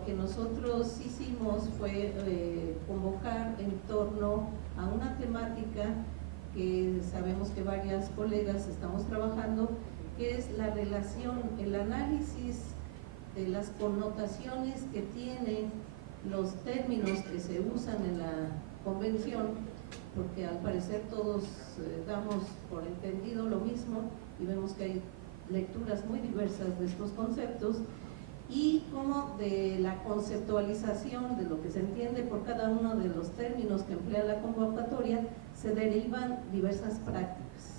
lo que nosotros hicimos fue convocar en torno a una temática que sabemos que varias colegas estamos trabajando, que es la relación, el análisis de las connotaciones que tienen los términos que se usan en la convención, porque al parecer todos damos por entendido lo mismo y vemos que hay lecturas muy diversas de estos conceptos, y como de la conceptualización de lo que se entiende por cada uno de los términos que emplea la convocatoria se derivan diversas prácticas.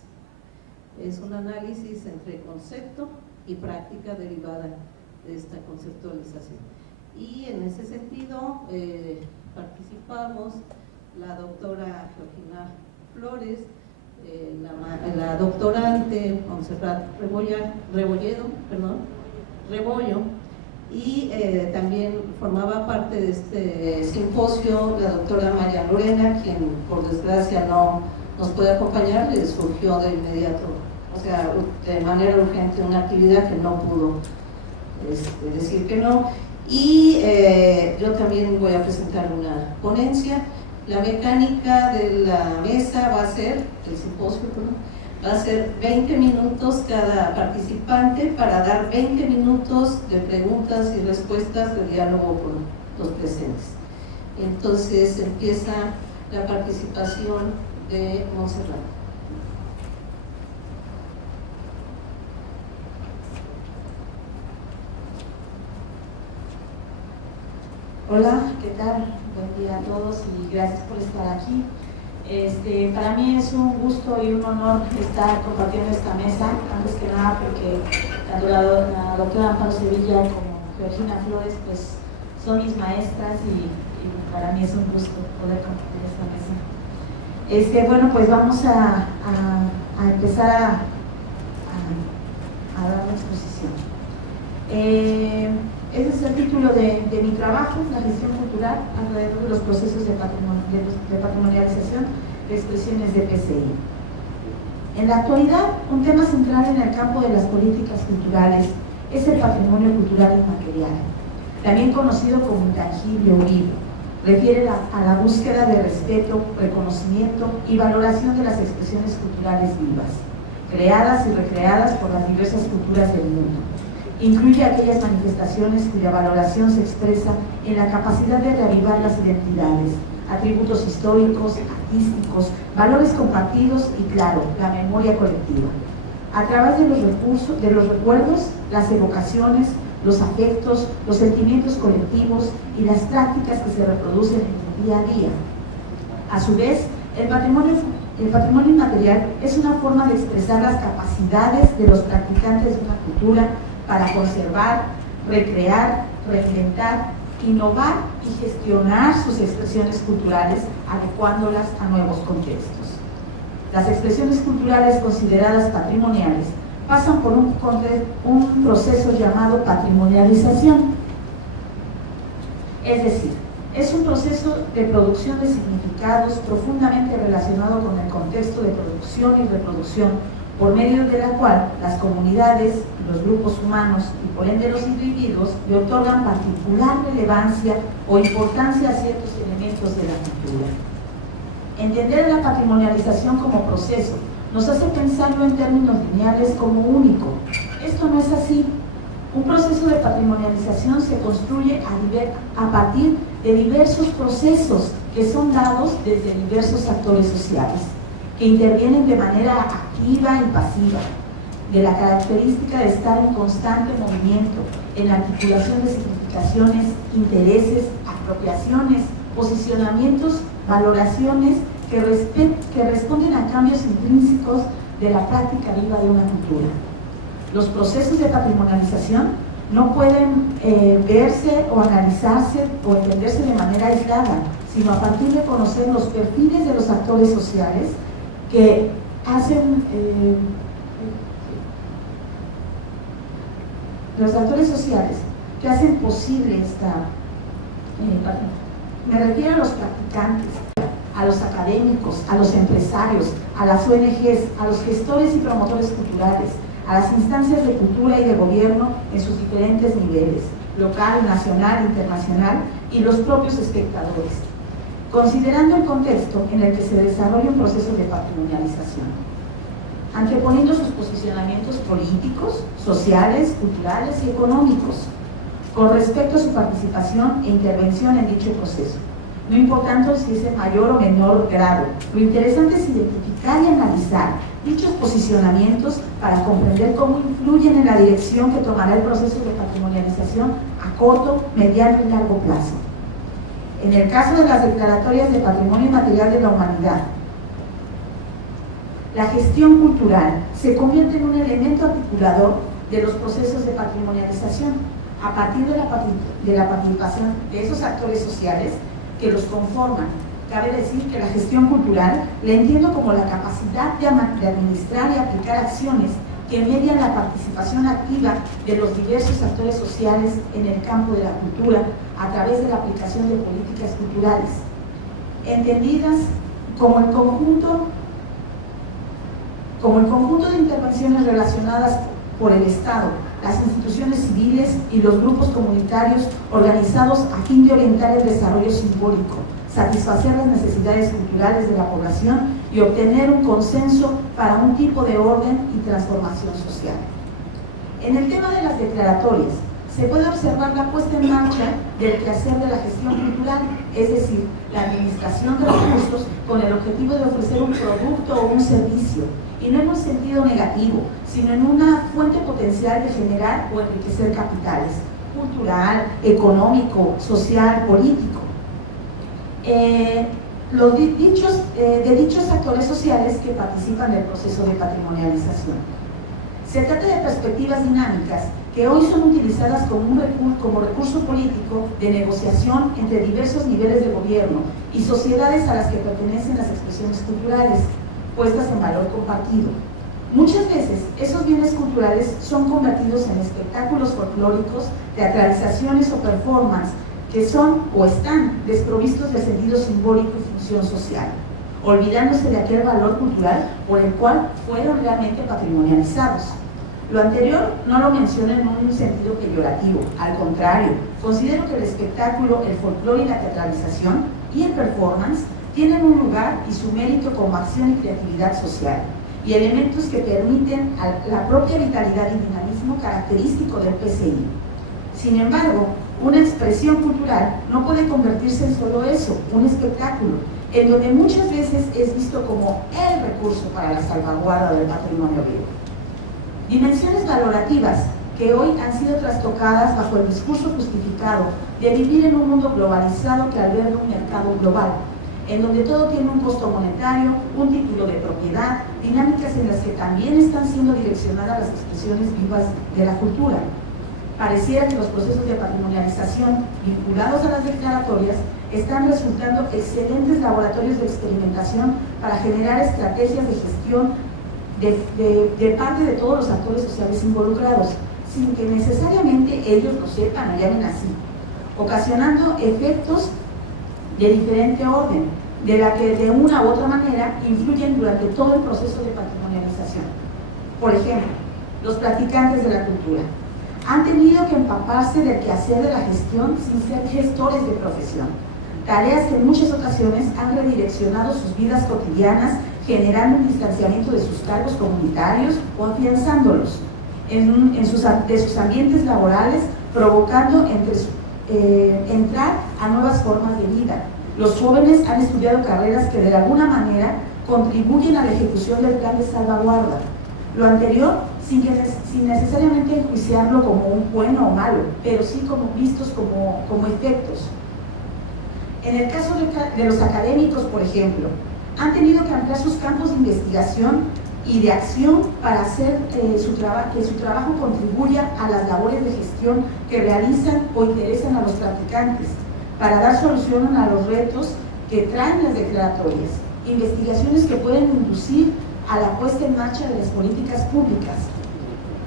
Es un análisis entre concepto y práctica derivada de esta conceptualización. Y en ese sentido participamos la doctora Georgina Flores, la doctorante Montserrat Rebollo, y también formaba parte de este simposio la doctora María Lorena, quien por desgracia no nos puede acompañar, le surgió de inmediato, o sea, de manera urgente, una actividad que no pudo decir que no. Y yo también voy a presentar una ponencia. La mecánica de la mesa va a ser, el simposio, va a ser 20 minutos cada participante para dar 20 minutos de preguntas y respuestas de diálogo con los presentes. Entonces empieza la participación de Montserrat. Hola, ¿qué tal? Buen día a todos y gracias por estar aquí. Para mí es un gusto y un honor estar compartiendo esta mesa, antes que nada porque tanto la doctora Amparo Sevilla como Georgina Flores pues son mis maestras y para mí es un gusto poder compartir esta mesa. Bueno, pues vamos a empezar a dar la exposición. Ese es el título de mi trabajo, la gestión cultural alrededor de los procesos de patrimonialización de expresiones de PCI. En la actualidad, un tema central en el campo de las políticas culturales es el patrimonio cultural inmaterial, también conocido como intangible o vivo. Refiere a la búsqueda de respeto, reconocimiento y valoración de las expresiones culturales vivas, creadas y recreadas por las diversas culturas del mundo. Incluye aquellas manifestaciones cuya valoración se expresa en la capacidad de reavivar las identidades, atributos históricos, artísticos, valores compartidos y, claro, la memoria colectiva. A través de los recuerdos, las evocaciones, los afectos, los sentimientos colectivos y las prácticas que se reproducen en el día a día. A su vez, el patrimonio inmaterial es una forma de expresar las capacidades de los practicantes de una cultura para conservar, recrear, reinventar, innovar y gestionar sus expresiones culturales, adecuándolas a nuevos contextos. Las expresiones culturales consideradas patrimoniales pasan por un proceso llamado patrimonialización. Es decir, es un proceso de producción de significados profundamente relacionado con el contexto de producción y reproducción, por medio de la cual las comunidades, los grupos humanos y por ende los individuos le otorgan particular relevancia o importancia a ciertos elementos de la cultura. Entender la patrimonialización como proceso nos hace pensarlo en términos lineales como único. Esto no es así. Un proceso de patrimonialización se construye a partir de diversos procesos que son dados desde diversos actores sociales, que intervienen de manera activa y pasiva, de la característica de estar en constante movimiento, en la articulación de significaciones, intereses, apropiaciones, posicionamientos, valoraciones que responden a cambios intrínsecos de la práctica viva de una cultura. Los procesos de patrimonialización no pueden verse o analizarse o entenderse de manera aislada, sino a partir de conocer los perfiles de los actores sociales que hacen posible esta me refiero a los practicantes, a los académicos, a los empresarios, a las ONGs, a los gestores y promotores culturales, a las instancias de cultura y de gobierno en sus diferentes niveles, local, nacional, internacional y los propios espectadores, considerando el contexto en el que se desarrolla un proceso de patrimonialización, anteponiendo sus posicionamientos políticos, sociales, culturales y económicos con respecto a su participación e intervención en dicho proceso, no importando si es de mayor o menor grado. Lo interesante es identificar y analizar dichos posicionamientos para comprender cómo influyen en la dirección que tomará el proceso de patrimonialización a corto, mediano y largo plazo. En el caso de las declaratorias de patrimonio inmaterial de la humanidad, la gestión cultural se convierte en un elemento articulador de los procesos de patrimonialización a partir de la participación de esos actores sociales que los conforman. Cabe decir que la gestión cultural la entiendo como la capacidad de administrar y aplicar acciones que median la participación activa de los diversos actores sociales en el campo de la cultura a través de la aplicación de políticas culturales, entendidas como el conjunto de intervenciones relacionadas por el Estado, las instituciones civiles y los grupos comunitarios organizados a fin de orientar el desarrollo simbólico, satisfacer las necesidades culturales de la población y obtener un consenso para un tipo de orden y transformación social. En el tema de las declaratorias, se puede observar la puesta en marcha del quehacer de la gestión cultural, es decir, la administración de recursos con el objetivo de ofrecer un producto o un servicio, y no en un sentido negativo, sino en una fuente potencial de generar o enriquecer capitales, cultural, económico, social, político. De dichos actores sociales que participan del proceso de patrimonialización. Se trata de perspectivas dinámicas que hoy son utilizadas como recurso político de negociación entre diversos niveles de gobierno y sociedades a las que pertenecen las expresiones culturales, puestas en valor compartido. Muchas veces esos bienes culturales son convertidos en espectáculos folclóricos, teatralizaciones o performances que son o están desprovistos de sentido simbólico y función social, olvidándose de aquel valor cultural por el cual fueron realmente patrimonializados. Lo anterior no lo menciono en un sentido peyorativo, al contrario, considero que el espectáculo, el folclore y la teatralización y el performance tienen un lugar y su mérito como acción y creatividad social, y elementos que permiten la propia vitalidad y dinamismo característico del PCI. Sin embargo, una expresión cultural no puede convertirse en solo eso, un espectáculo, en donde muchas veces es visto como el recurso para la salvaguarda del patrimonio vivo. Dimensiones valorativas que hoy han sido trastocadas bajo el discurso justificado de vivir en un mundo globalizado que alberga un mercado global, en donde todo tiene un costo monetario, un título de propiedad, dinámicas en las que también están siendo direccionadas las expresiones vivas de la cultura. Pareciera que los procesos de patrimonialización vinculados a las declaratorias están resultando excelentes laboratorios de experimentación para generar estrategias de gestión de parte de todos los actores sociales involucrados, sin que necesariamente ellos lo sepan o llamen así, ocasionando efectos de diferente orden, de la que de una u otra manera influyen durante todo el proceso de patrimonialización. Por ejemplo, los practicantes de la cultura han tenido que empaparse del quehacer de la gestión sin ser gestores de profesión, tareas que en muchas ocasiones han redireccionado sus vidas cotidianas, generando un distanciamiento de sus cargos comunitarios o afianzándolos de sus ambientes laborales, provocando entrar a nuevas formas de vida. Los jóvenes han estudiado carreras que de alguna manera contribuyen a la ejecución del plan de salvaguarda. Lo anterior sin necesariamente enjuiciarlo como un bueno o malo, pero sí como vistos como efectos. En el caso de los académicos, por ejemplo, han tenido que ampliar sus campos de investigación y de acción para hacer que su trabajo contribuya a las labores de gestión que realizan o interesan a los practicantes, para dar solución a los retos que traen las declaratorias, investigaciones que pueden inducir a la puesta en marcha de las políticas públicas.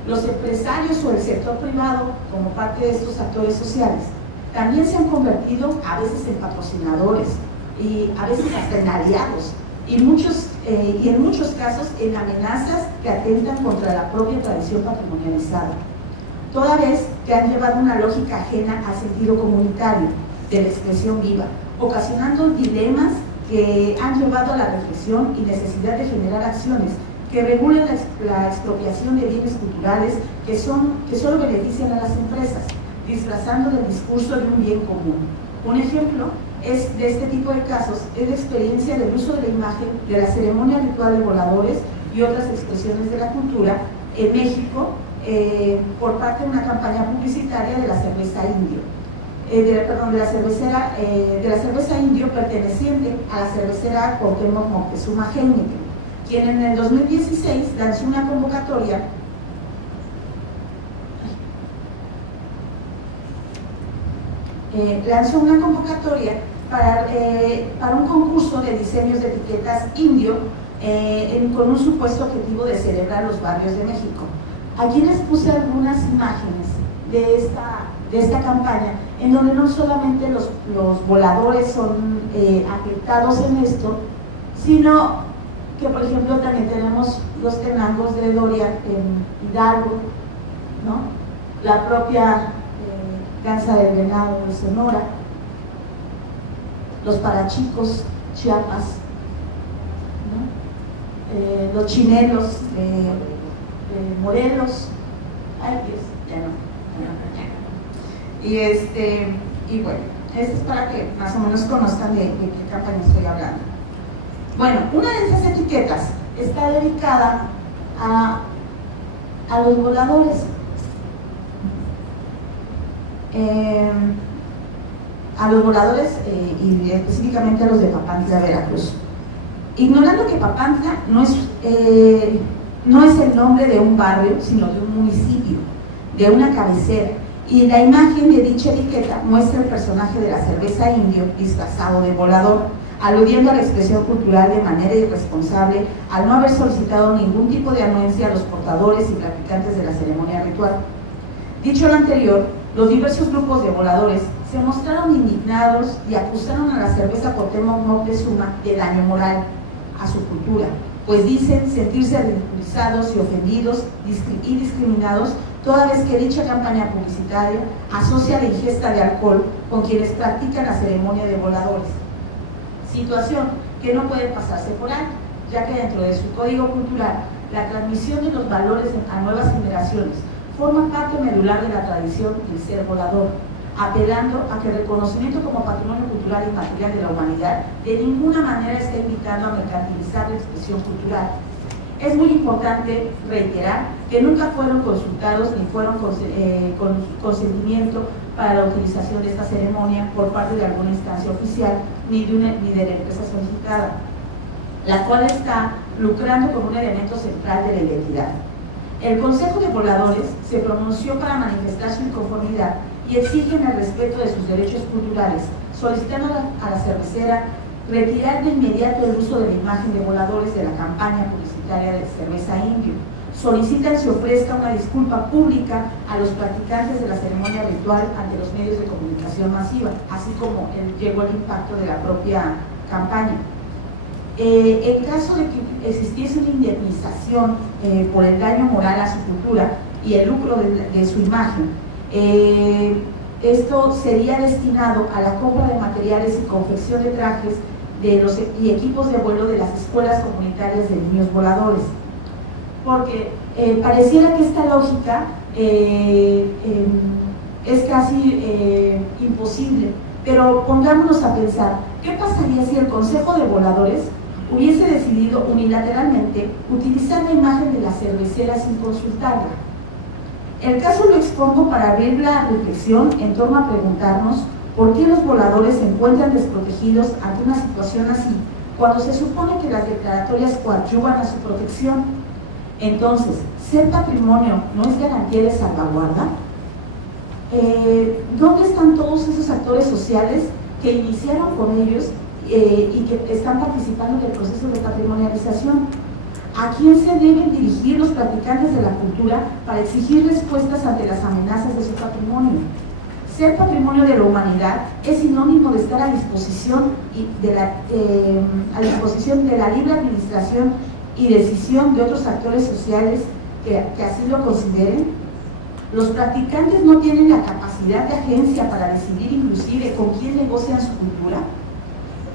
Los empresarios o el sector privado, como parte de estos actores sociales, también se han convertido a veces en patrocinadores y a veces hasta en aliados, y en muchos casos en amenazas que atentan contra la propia tradición patrimonializada, toda vez que han llevado una lógica ajena al sentido comunitario de la expresión viva, ocasionando dilemas que han llevado a la reflexión y necesidad de generar acciones que regulen la expropiación de bienes culturales que solo benefician a las empresas, disfrazando el discurso de un bien común. Un ejemplo de este tipo de casos es la experiencia del uso de la imagen de la ceremonia ritual de voladores y otras expresiones de la cultura en México por parte de una campaña publicitaria de la cerveza Indio. De la cerveza Indio perteneciente a la cervecera Cuauhtémoc Moctezuma Heineken, quien en el 2016 lanzó una convocatoria para un concurso de diseños de etiquetas indio con un supuesto objetivo de celebrar los barrios de México. Aquí les puse algunas imágenes de esta campaña, en donde no solamente los voladores son afectados en esto, sino que, por ejemplo, también tenemos los tenangos de Doria en Hidalgo, ¿no? La propia danza del venado de Sonora, los parachicos Chiapas, ¿no? Los chinelos de Morelos. Ay, Dios, ya no. Y bueno, esto es para que más o menos conozcan de qué campaña estoy hablando. Bueno, una de esas etiquetas está dedicada a los voladores, y específicamente a los de Papantla, Veracruz. Ignorando que Papantla no es el nombre de un barrio, sino de un municipio, de una cabecera, y la imagen de dicha etiqueta muestra el personaje de la cerveza Indio disfrazado de volador, aludiendo a la expresión cultural de manera irresponsable al no haber solicitado ningún tipo de anuencia a los portadores y practicantes de la ceremonia ritual. Dicho lo anterior, los diversos grupos de voladores se mostraron indignados y acusaron a la cerveza Cuauhtémoc Moctezuma de daño moral a su cultura, pues dicen sentirse ridiculizados y ofendidos y discriminados toda vez que dicha campaña publicitaria asocia la ingesta de alcohol con quienes practican la ceremonia de voladores. Situación que no puede pasarse por alto, ya que dentro de su código cultural, la transmisión de los valores a nuevas generaciones forma parte medular de la tradición del ser volador, apelando a que el reconocimiento como patrimonio cultural y material de la humanidad de ninguna manera está invitando a mercantilizar la expresión cultural. Es muy importante reiterar que nunca fueron consultados ni fueron con consentimiento para la utilización de esta ceremonia por parte de alguna instancia oficial ni de la empresa solicitada, la cual está lucrando como un elemento central de la identidad. El Consejo de Voladores se pronunció para manifestar su inconformidad y exigen el respeto de sus derechos culturales, solicitando a la cervecera retirar de inmediato el uso de la imagen de voladores de la campaña publicitaria de cerveza Indio. Solicitan se ofrezca una disculpa pública a los practicantes de la ceremonia ritual ante los medios de comunicación masiva, así como llegó el impacto de la propia campaña. En caso de que existiese una indemnización por el daño moral a su cultura y el lucro de su imagen, esto sería destinado a la compra de materiales y confección de trajes y equipos de vuelo de las escuelas comunitarias de niños voladores. Porque pareciera que esta lógica es casi imposible, pero pongámonos a pensar, ¿qué pasaría si el Consejo de Voladores hubiese decidido unilateralmente utilizar la imagen de la cervecera sin consultarla? El caso lo expongo para abrir la reflexión en torno a preguntarnos por qué los voladores se encuentran desprotegidos ante una situación así, cuando se supone que las declaratorias coadyuvan a su protección. Entonces, ¿ser patrimonio no es garantía de salvaguarda? ¿Dónde están todos esos actores sociales que iniciaron con ellos y que están participando del proceso de patrimonialización? ¿A quién se deben dirigir los practicantes de la cultura para exigir respuestas ante las amenazas de su patrimonio? Ser patrimonio de la humanidad es sinónimo de estar a disposición de la libre administración y decisión de otros actores sociales que así lo consideren. Los practicantes no tienen la capacidad de agencia para decidir inclusive con quién negocian su cultura.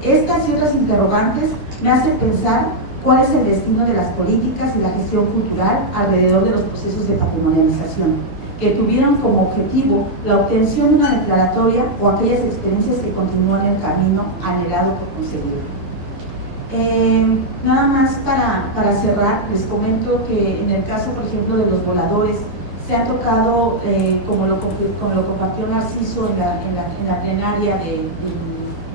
Estas y otras interrogantes me hacen pensar cuál es el destino de las políticas y la gestión cultural alrededor de los procesos de patrimonialización, que tuvieron como objetivo la obtención de una declaratoria o aquellas experiencias que continúan el camino anhelado por conseguir. Nada más para cerrar, les comento que en el caso, por ejemplo, de los voladores, se ha tocado, como lo compartió Narciso en la plenaria del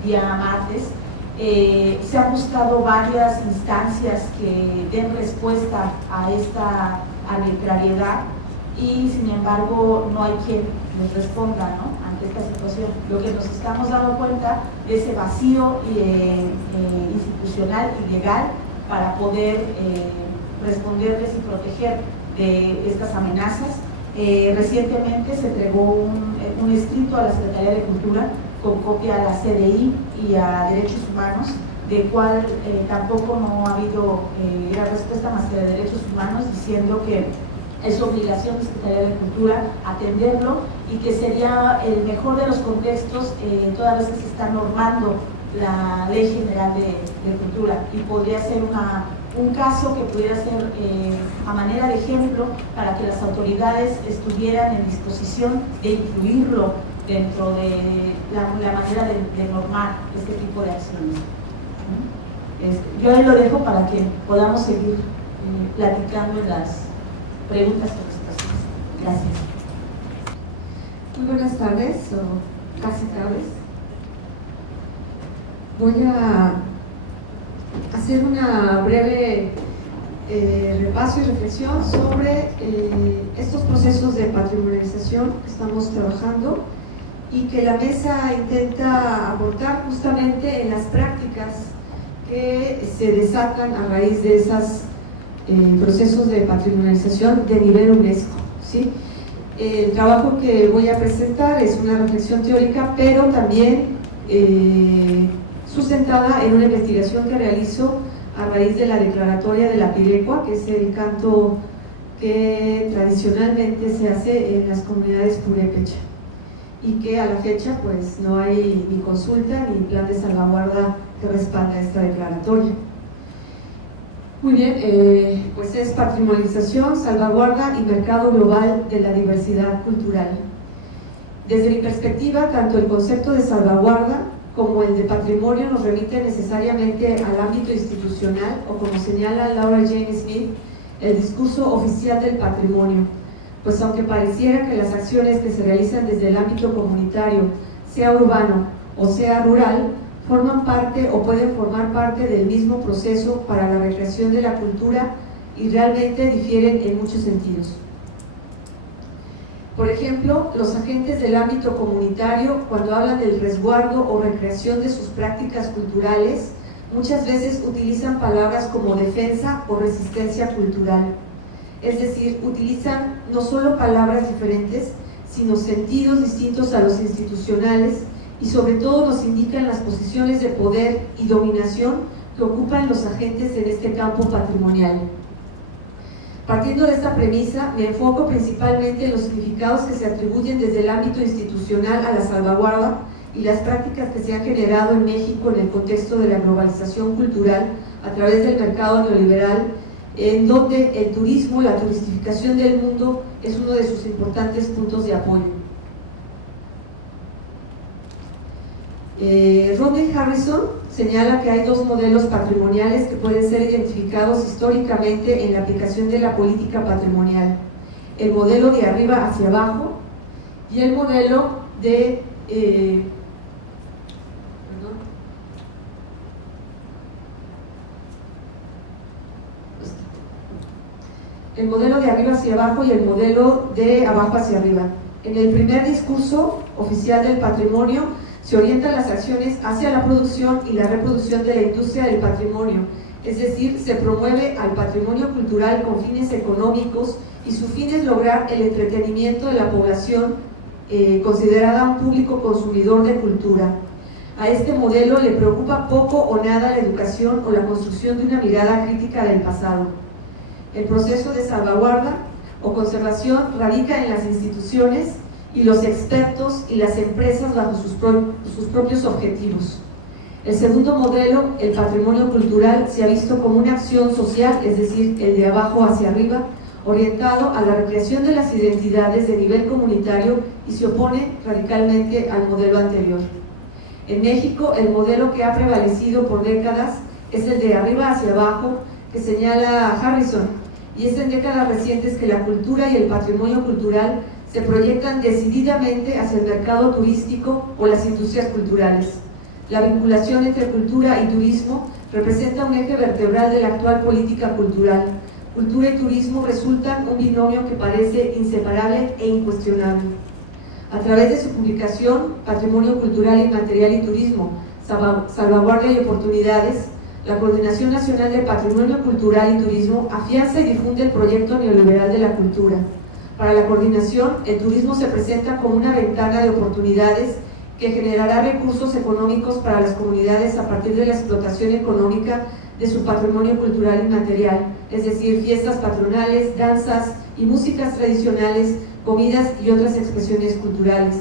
día martes, se han buscado varias instancias que den respuesta a esta arbitrariedad y sin embargo no hay quien nos responda, ¿no?, ante esta situación. Lo que nos estamos dando cuenta de ese vacío institucional y legal para poder responderles y proteger de estas amenazas. Recientemente se entregó un escrito a la Secretaría de Cultura con copia a la CDI y a Derechos Humanos, de cual tampoco no ha habido la respuesta más que de Derechos Humanos, diciendo que es obligación de la Secretaría de Cultura atenderlo y que sería el mejor de los contextos toda vez que se está normando la Ley General de Cultura, y podría ser un caso que pudiera ser a manera de ejemplo para que las autoridades estuvieran en disposición de incluirlo dentro de la manera de normar este tipo de acciones. Yo ahí lo dejo para que podamos seguir platicando en las preguntas y respuestas. Gracias. Muy buenas tardes, o casi tardes. Voy a hacer una breve repaso y reflexión sobre estos procesos de patrimonialización que estamos trabajando y que la mesa intenta abordar justamente en las prácticas que se desatan a raíz de esos procesos de patrimonialización de nivel UNESCO, ¿sí? El trabajo que voy a presentar es una reflexión teórica, pero también sustentada en una investigación que realizo a raíz de la declaratoria de la Pirecua, que es el canto que tradicionalmente se hace en las comunidades purépecha y que a la fecha pues no hay ni consulta ni plan de salvaguarda que respalda esta declaratoria. Muy bien, pues es patrimonialización, salvaguarda y mercado global de la diversidad cultural. Desde mi perspectiva, tanto el concepto de salvaguarda como el de patrimonio nos remite necesariamente al ámbito institucional, o como señala Laura Jane Smith, el discurso oficial del patrimonio, pues aunque pareciera que las acciones que se realizan desde el ámbito comunitario, sea urbano o sea rural, forman parte o pueden formar parte del mismo proceso para la recreación de la cultura y realmente difieren en muchos sentidos. Por ejemplo, los agentes del ámbito comunitario, cuando hablan del resguardo o recreación de sus prácticas culturales, muchas veces utilizan palabras como defensa o resistencia cultural. Es decir, utilizan no solo palabras diferentes, sino sentidos distintos a los institucionales, y sobre todo nos indican las posiciones de poder y dominación que ocupan los agentes en este campo patrimonial. Partiendo de esta premisa, me enfoco principalmente en los significados que se atribuyen desde el ámbito institucional a la salvaguarda y las prácticas que se han generado en México en el contexto de la globalización cultural a través del mercado neoliberal, en donde el turismo, la turistificación del mundo, es uno de sus importantes puntos de apoyo. Rodney Harrison señala que hay dos modelos patrimoniales que pueden ser identificados históricamente en la aplicación de la política patrimonial: el modelo de arriba hacia abajo y el modelo de el modelo de arriba hacia abajo y el modelo de abajo hacia arriba. En el primer discurso oficial del patrimonio se orientan las acciones hacia la producción y la reproducción de la industria del patrimonio, es decir, se promueve al patrimonio cultural con fines económicos y su fin es lograr el entretenimiento de la población considerada un público consumidor de cultura. A este modelo le preocupa poco o nada la educación o la construcción de una mirada crítica del pasado. El proceso de salvaguarda o conservación radica en las instituciones y los expertos y las empresas bajo sus propios objetivos. El segundo modelo, el patrimonio cultural, se ha visto como una acción social, es decir, el de abajo hacia arriba, orientado a la recreación de las identidades de nivel comunitario y se opone radicalmente al modelo anterior. En México, el modelo que ha prevalecido por décadas es el de arriba hacia abajo, que señala Harrison, y es en décadas recientes que la cultura y el patrimonio cultural se proyectan decididamente hacia el mercado turístico o las industrias culturales. La vinculación entre cultura y turismo representa un eje vertebral de la actual política cultural. Cultura y turismo resultan un binomio que parece inseparable e incuestionable. A través de su publicación, Patrimonio Cultural Inmaterial y Turismo, Salvaguardia y Oportunidades, la Coordinación Nacional de Patrimonio Cultural y Turismo afianza y difunde el proyecto neoliberal de la cultura. Para la coordinación, el turismo se presenta como una ventana de oportunidades que generará recursos económicos para las comunidades a partir de la explotación económica de su patrimonio cultural inmaterial, es decir, fiestas patronales, danzas y músicas tradicionales, comidas y otras expresiones culturales.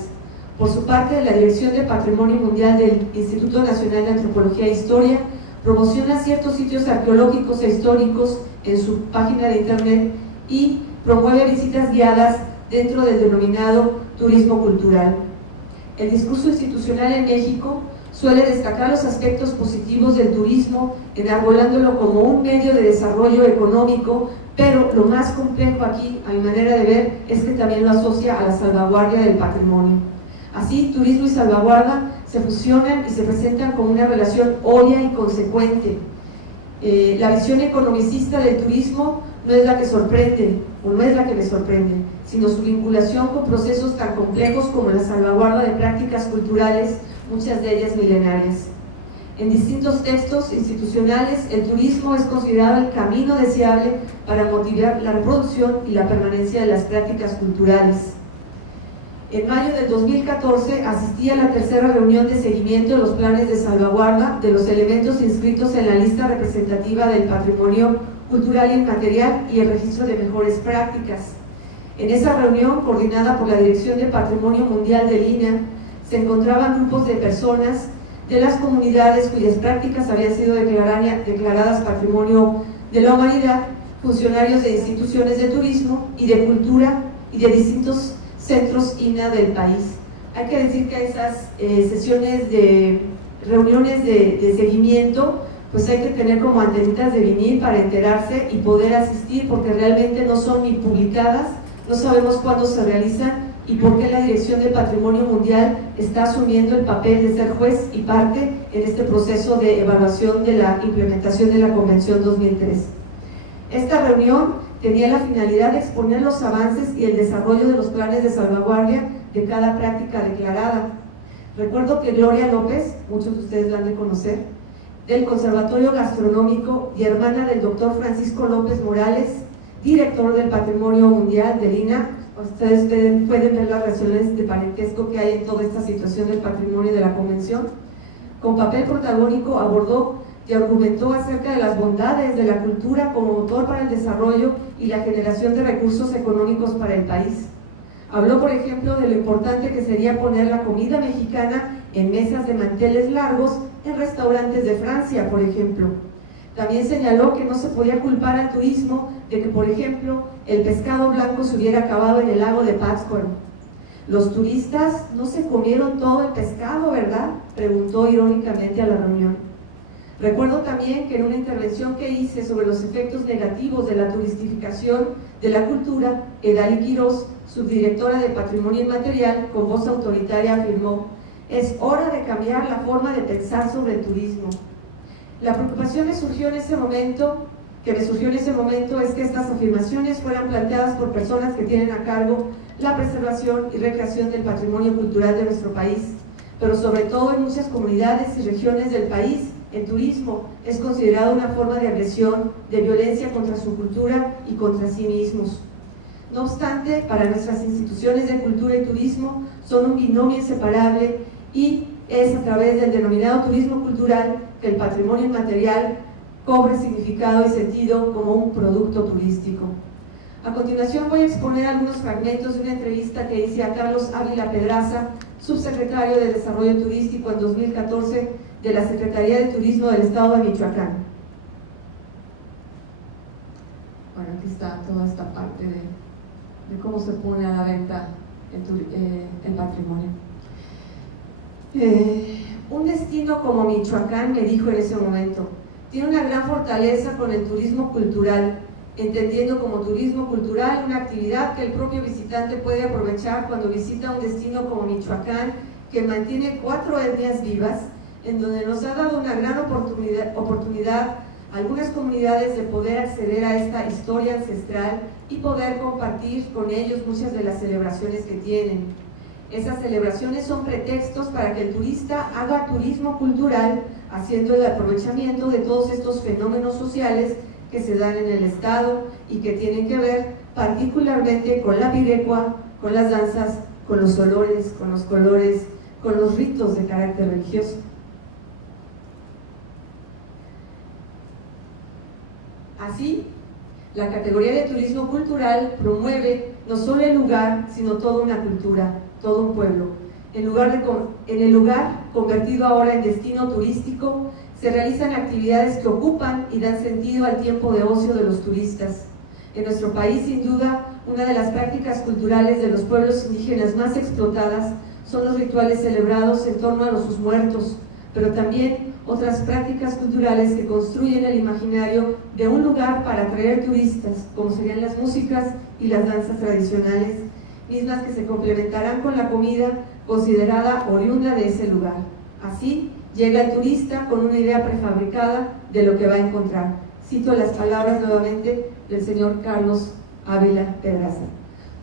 Por su parte, la Dirección de Patrimonio Mundial del Instituto Nacional de Antropología e Historia promociona ciertos sitios arqueológicos e históricos en su página de internet y promueve visitas guiadas dentro del denominado turismo cultural. El discurso institucional en México suele destacar los aspectos positivos del turismo, enarbolándolo como un medio de desarrollo económico, pero lo más complejo aquí, a mi manera de ver, es que también lo asocia a la salvaguardia del patrimonio. Así, turismo y salvaguarda se fusionan y se presentan como una relación obvia y consecuente. La visión economicista del turismo no es la que sorprende, o no es la que me sorprende, sino su vinculación con procesos tan complejos como la salvaguarda de prácticas culturales, muchas de ellas milenarias. En distintos textos institucionales, el turismo es considerado el camino deseable para motivar la reproducción y la permanencia de las prácticas culturales. En mayo del 2014 asistí a la tercera reunión de seguimiento de los planes de salvaguarda de los elementos inscritos en la lista representativa del patrimonio cultural inmaterial y el registro de mejores prácticas. En esa reunión, coordinada por la Dirección de Patrimonio Mundial del INAH, se encontraban grupos de personas de las comunidades cuyas prácticas habían sido declaradas Patrimonio de la Humanidad, funcionarios de instituciones de turismo y de cultura y de distintos centros INAH del país. Hay que decir que esas sesiones de reuniones de seguimiento, pues hay que tener como antenitas de vinil para enterarse y poder asistir, porque realmente no son ni publicadas, no sabemos cuándo se realizan y por qué la Dirección de Patrimonio Mundial está asumiendo el papel de ser juez y parte en este proceso de evaluación de la implementación de la Convención 2003. Esta reunión tenía la finalidad de exponer los avances y el desarrollo de los planes de salvaguardia de cada práctica declarada. Recuerdo que Gloria López, muchos de ustedes la han de conocer, del Conservatorio Gastronómico y hermana del doctor Francisco López Morales, director del Patrimonio Mundial del INAH. Ustedes pueden ver las relaciones de parentesco que hay en toda esta situación del patrimonio y de la convención. Con papel protagónico abordó y argumentó acerca de las bondades de la cultura como motor para el desarrollo y la generación de recursos económicos para el país. Habló, por ejemplo, de lo importante que sería poner la comida mexicana en mesas de manteles largos en restaurantes de Francia, por ejemplo. También señaló que no se podía culpar al turismo de que, por ejemplo, el pescado blanco se hubiera acabado en el lago de Pátzcuaro. Los turistas no se comieron todo el pescado, ¿verdad?, preguntó irónicamente a la reunión. Recuerdo también que en una intervención que hice sobre los efectos negativos de la turistificación de la cultura, Edalí Quirós, subdirectora de Patrimonio Inmaterial, con voz autoritaria afirmó: es hora de cambiar la forma de pensar sobre el turismo. La preocupación que me surgió en ese momento es que estas afirmaciones fueran planteadas por personas que tienen a cargo la preservación y recreación del patrimonio cultural de nuestro país, pero sobre todo en muchas comunidades y regiones del país. El turismo es considerado una forma de agresión, de violencia contra su cultura y contra sí mismos. No obstante, para nuestras instituciones de cultura y turismo son un binomio inseparable y es a través del denominado turismo cultural que el patrimonio inmaterial cobra significado y sentido como un producto turístico. A continuación voy a exponer algunos fragmentos de una entrevista que hice a Carlos Ávila Pedraza, subsecretario de Desarrollo Turístico en 2014 de la Secretaría de Turismo del Estado de Michoacán. Bueno, aquí está toda esta parte de cómo se pone a la venta el patrimonio. Un destino como Michoacán, me dijo en ese momento, tiene una gran fortaleza con el turismo cultural, entendiendo como turismo cultural una actividad que el propio visitante puede aprovechar cuando visita un destino como Michoacán, que mantiene 4 etnias vivas, en donde nos ha dado una gran oportunidad a algunas comunidades de poder acceder a esta historia ancestral y poder compartir con ellos muchas de las celebraciones que tienen. Esas celebraciones son pretextos para que el turista haga turismo cultural, haciendo el aprovechamiento de todos estos fenómenos sociales que se dan en el estado y que tienen que ver particularmente con la pirecua, con las danzas, con los olores, con los colores, con los ritos de carácter religioso. Así, la categoría de turismo cultural promueve no solo el lugar, sino toda una cultura, todo un pueblo. En el lugar convertido ahora en destino turístico, se realizan actividades que ocupan y dan sentido al tiempo de ocio de los turistas. En nuestro país, sin duda, una de las prácticas culturales de los pueblos indígenas más explotadas son los rituales celebrados en torno a sus muertos, pero también otras prácticas culturales que construyen el imaginario de un lugar para atraer turistas, como serían las músicas y las danzas tradicionales, mismas que se complementarán con la comida considerada oriunda de ese lugar. Así, llega el turista con una idea prefabricada de lo que va a encontrar. Cito las palabras nuevamente del señor Carlos Ávila Pedraza.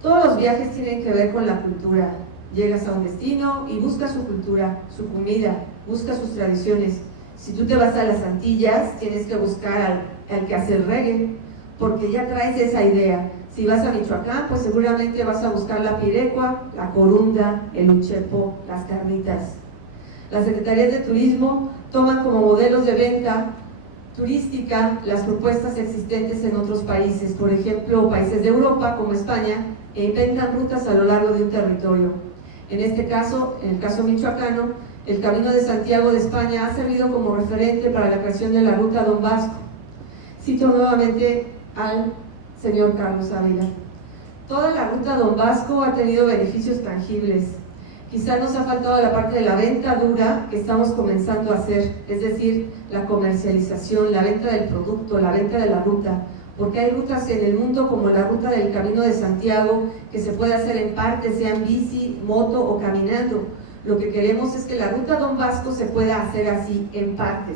Todos los viajes tienen que ver con la cultura. Llegas a un destino y buscas su cultura, su comida, buscas sus tradiciones. Si tú te vas a las Antillas, tienes que buscar al que hace el reggae, porque ya traes esa idea. Si vas a Michoacán, pues seguramente vas a buscar la pirecua, la corunda, el uchepo, las carnitas. Las secretarías de turismo toman como modelos de venta turística las propuestas existentes en otros países, por ejemplo, países de Europa como España, e inventan rutas a lo largo de un territorio. En este caso, en el caso michoacano, el Camino de Santiago de España ha servido como referente para la creación de la Ruta Don Vasco. Cito nuevamente al señor Carlos Ávila. Toda la Ruta Don Vasco ha tenido beneficios tangibles. Quizá nos ha faltado la parte de la venta dura que estamos comenzando a hacer, es decir, la comercialización, la venta del producto, la venta de la ruta, porque hay rutas en el mundo como la ruta del Camino de Santiago que se puede hacer en partes, sea en bici, moto o caminando. Lo que queremos es que la Ruta Don Vasco se pueda hacer así, en partes.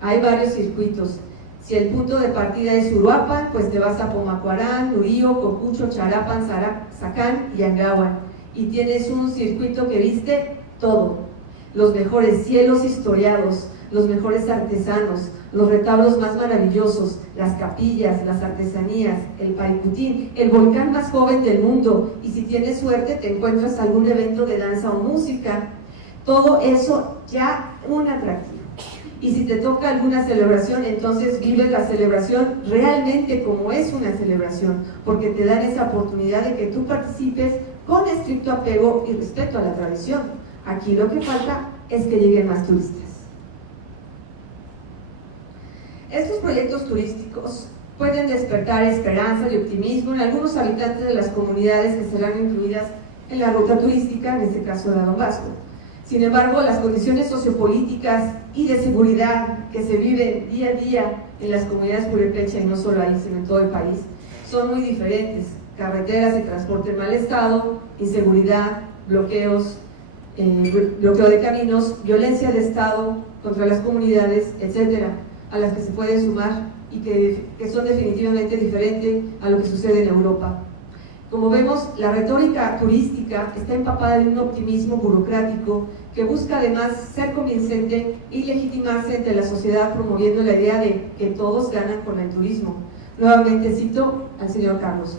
Hay varios circuitos. Si el punto de partida es Uruapan, pues te vas a Pomacuarán, Nurío, Cocucho, Charapan, Zacán y Angahuan. Y tienes un circuito que viste todo. Los mejores cielos historiados, los mejores artesanos, los retablos más maravillosos, las capillas, las artesanías, el Paricutín, el volcán más joven del mundo, y si tienes suerte te encuentras algún evento de danza o música. Todo eso ya un atractivo. Y si te toca alguna celebración, entonces vives la celebración realmente como es una celebración, porque te dan esa oportunidad de que tú participes con estricto apego y respeto a la tradición. Aquí lo que falta es que lleguen más turistas. Estos proyectos turísticos pueden despertar esperanza y optimismo en algunos habitantes de las comunidades que serán incluidas en la ruta turística, en este caso de Don Vasco. Sin embargo, las condiciones sociopolíticas y de seguridad que se viven día a día en las comunidades purépechas, y no solo ahí, sino en todo el país, son muy diferentes. Carreteras y transporte en mal estado, inseguridad, bloqueos, bloqueo de caminos, violencia de Estado contra las comunidades, etcétera, a las que se pueden sumar y que son definitivamente diferentes a lo que sucede en Europa. Como vemos, la retórica turística está empapada de un optimismo burocrático que busca además ser convincente y legitimarse ante la sociedad, promoviendo la idea de que todos ganan con el turismo. Nuevamente cito al señor Carlos.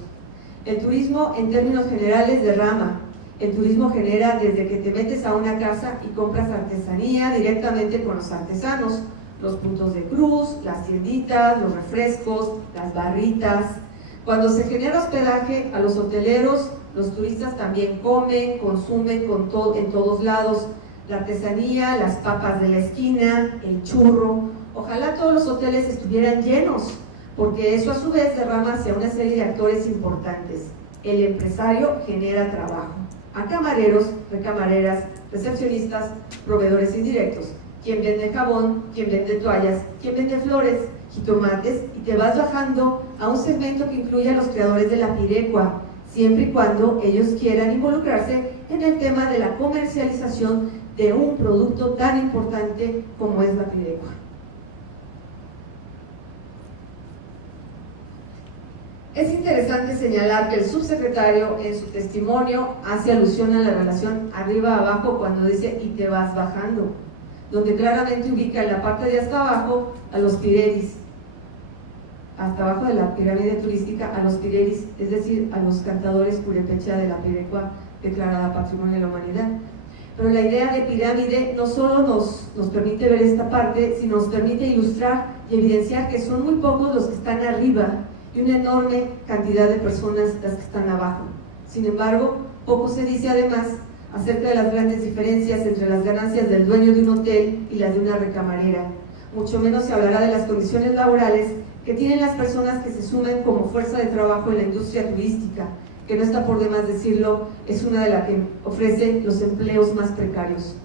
El turismo en términos generales derrama. El turismo genera desde que te metes a una casa y compras artesanía directamente con los artesanos, los puntos de cruz, las tienditas, los refrescos, las barritas, Cuando se genera hospedaje, a los hoteleros, los turistas también comen, consumen en todos lados, la artesanía, las papas de la esquina, el churro. Ojalá todos los hoteles estuvieran llenos, porque eso a su vez derrama hacia una serie de actores importantes. El empresario genera trabajo a camareros, recamareras, recepcionistas, proveedores indirectos, quien vende jabón, quien vende toallas, quien vende flores, jitomates, y te vas bajando a un segmento que incluye a los creadores de la pirecua, siempre y cuando ellos quieran involucrarse en el tema de la comercialización de un producto tan importante como es la pirecua. Es interesante señalar que el subsecretario en su testimonio hace alusión a la relación arriba-abajo cuando dice y te vas bajando, donde claramente ubica en la parte de hasta abajo a los pireris, hasta abajo de la pirámide turística a los pireris, es decir, a los cantadores purépecha de la pirecua declarada Patrimonio de la Humanidad. Pero la idea de pirámide no solo nos permite ver esta parte, sino nos permite ilustrar y evidenciar que son muy pocos los que están arriba y una enorme cantidad de personas las que están abajo. Sin embargo, poco se dice además acerca de las grandes diferencias entre las ganancias del dueño de un hotel y las de una recamarera. Mucho menos se hablará de las condiciones laborales que tienen las personas que se sumen como fuerza de trabajo en la industria turística, que no está por demás decirlo, es una de las que ofrece los empleos más precarios.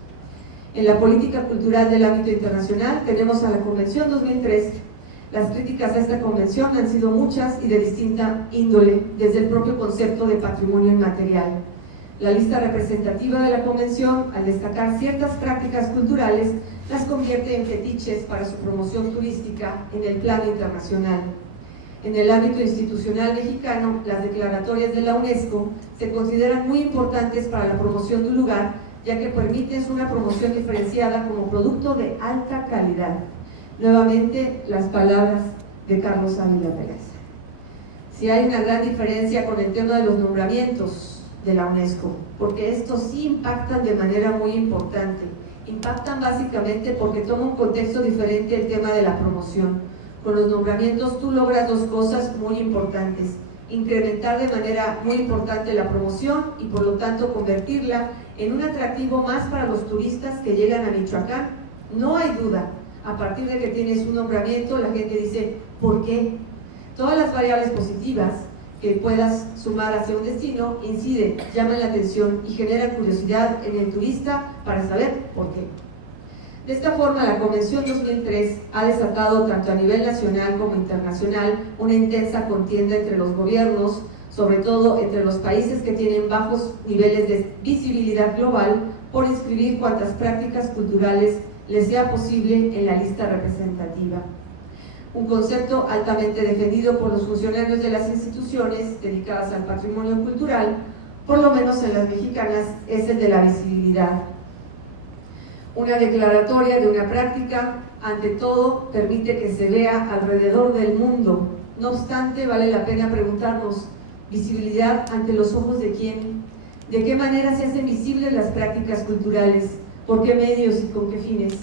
En la política cultural del ámbito internacional tenemos a la Convención 2003. Las críticas a esta convención han sido muchas y de distinta índole, desde el propio concepto de patrimonio inmaterial. La lista representativa de la convención, al destacar ciertas prácticas culturales, las convierte en fetiches para su promoción turística en el plano internacional. En el ámbito institucional mexicano, las declaratorias de la UNESCO se consideran muy importantes para la promoción de un lugar, ya que permiten una promoción diferenciada como producto de alta calidad. Nuevamente, las palabras de Carlos Ávila Pérez. Si hay una gran diferencia con el tema de los nombramientos de la UNESCO, porque estos sí impactan de manera muy importante. Impactan básicamente porque toma un contexto diferente el tema de la promoción. Con los nombramientos tú logras dos cosas muy importantes: incrementar de manera muy importante la promoción y por lo tanto convertirla en un atractivo más para los turistas que llegan a Michoacán. No hay duda, a partir de que tienes un nombramiento la gente dice ¿por qué? Todas las variables positivas que puedas sumar hacia un destino inciden, llaman la atención y generan curiosidad en el turista para saber por qué. De esta forma, la Convención 2003 ha desatado tanto a nivel nacional como internacional una intensa contienda entre los gobiernos, sobre todo entre los países que tienen bajos niveles de visibilidad global, por inscribir cuantas prácticas culturales les sea posible en la lista representativa. Un concepto altamente defendido por los funcionarios de las instituciones dedicadas al patrimonio cultural, por lo menos en las mexicanas, es el de la visibilidad. Una declaratoria de una práctica, ante todo, permite que se vea alrededor del mundo. No obstante, vale la pena preguntarnos, ¿visibilidad ante los ojos de quién? ¿De qué manera se hacen visibles las prácticas culturales? ¿Por qué medios y con qué fines?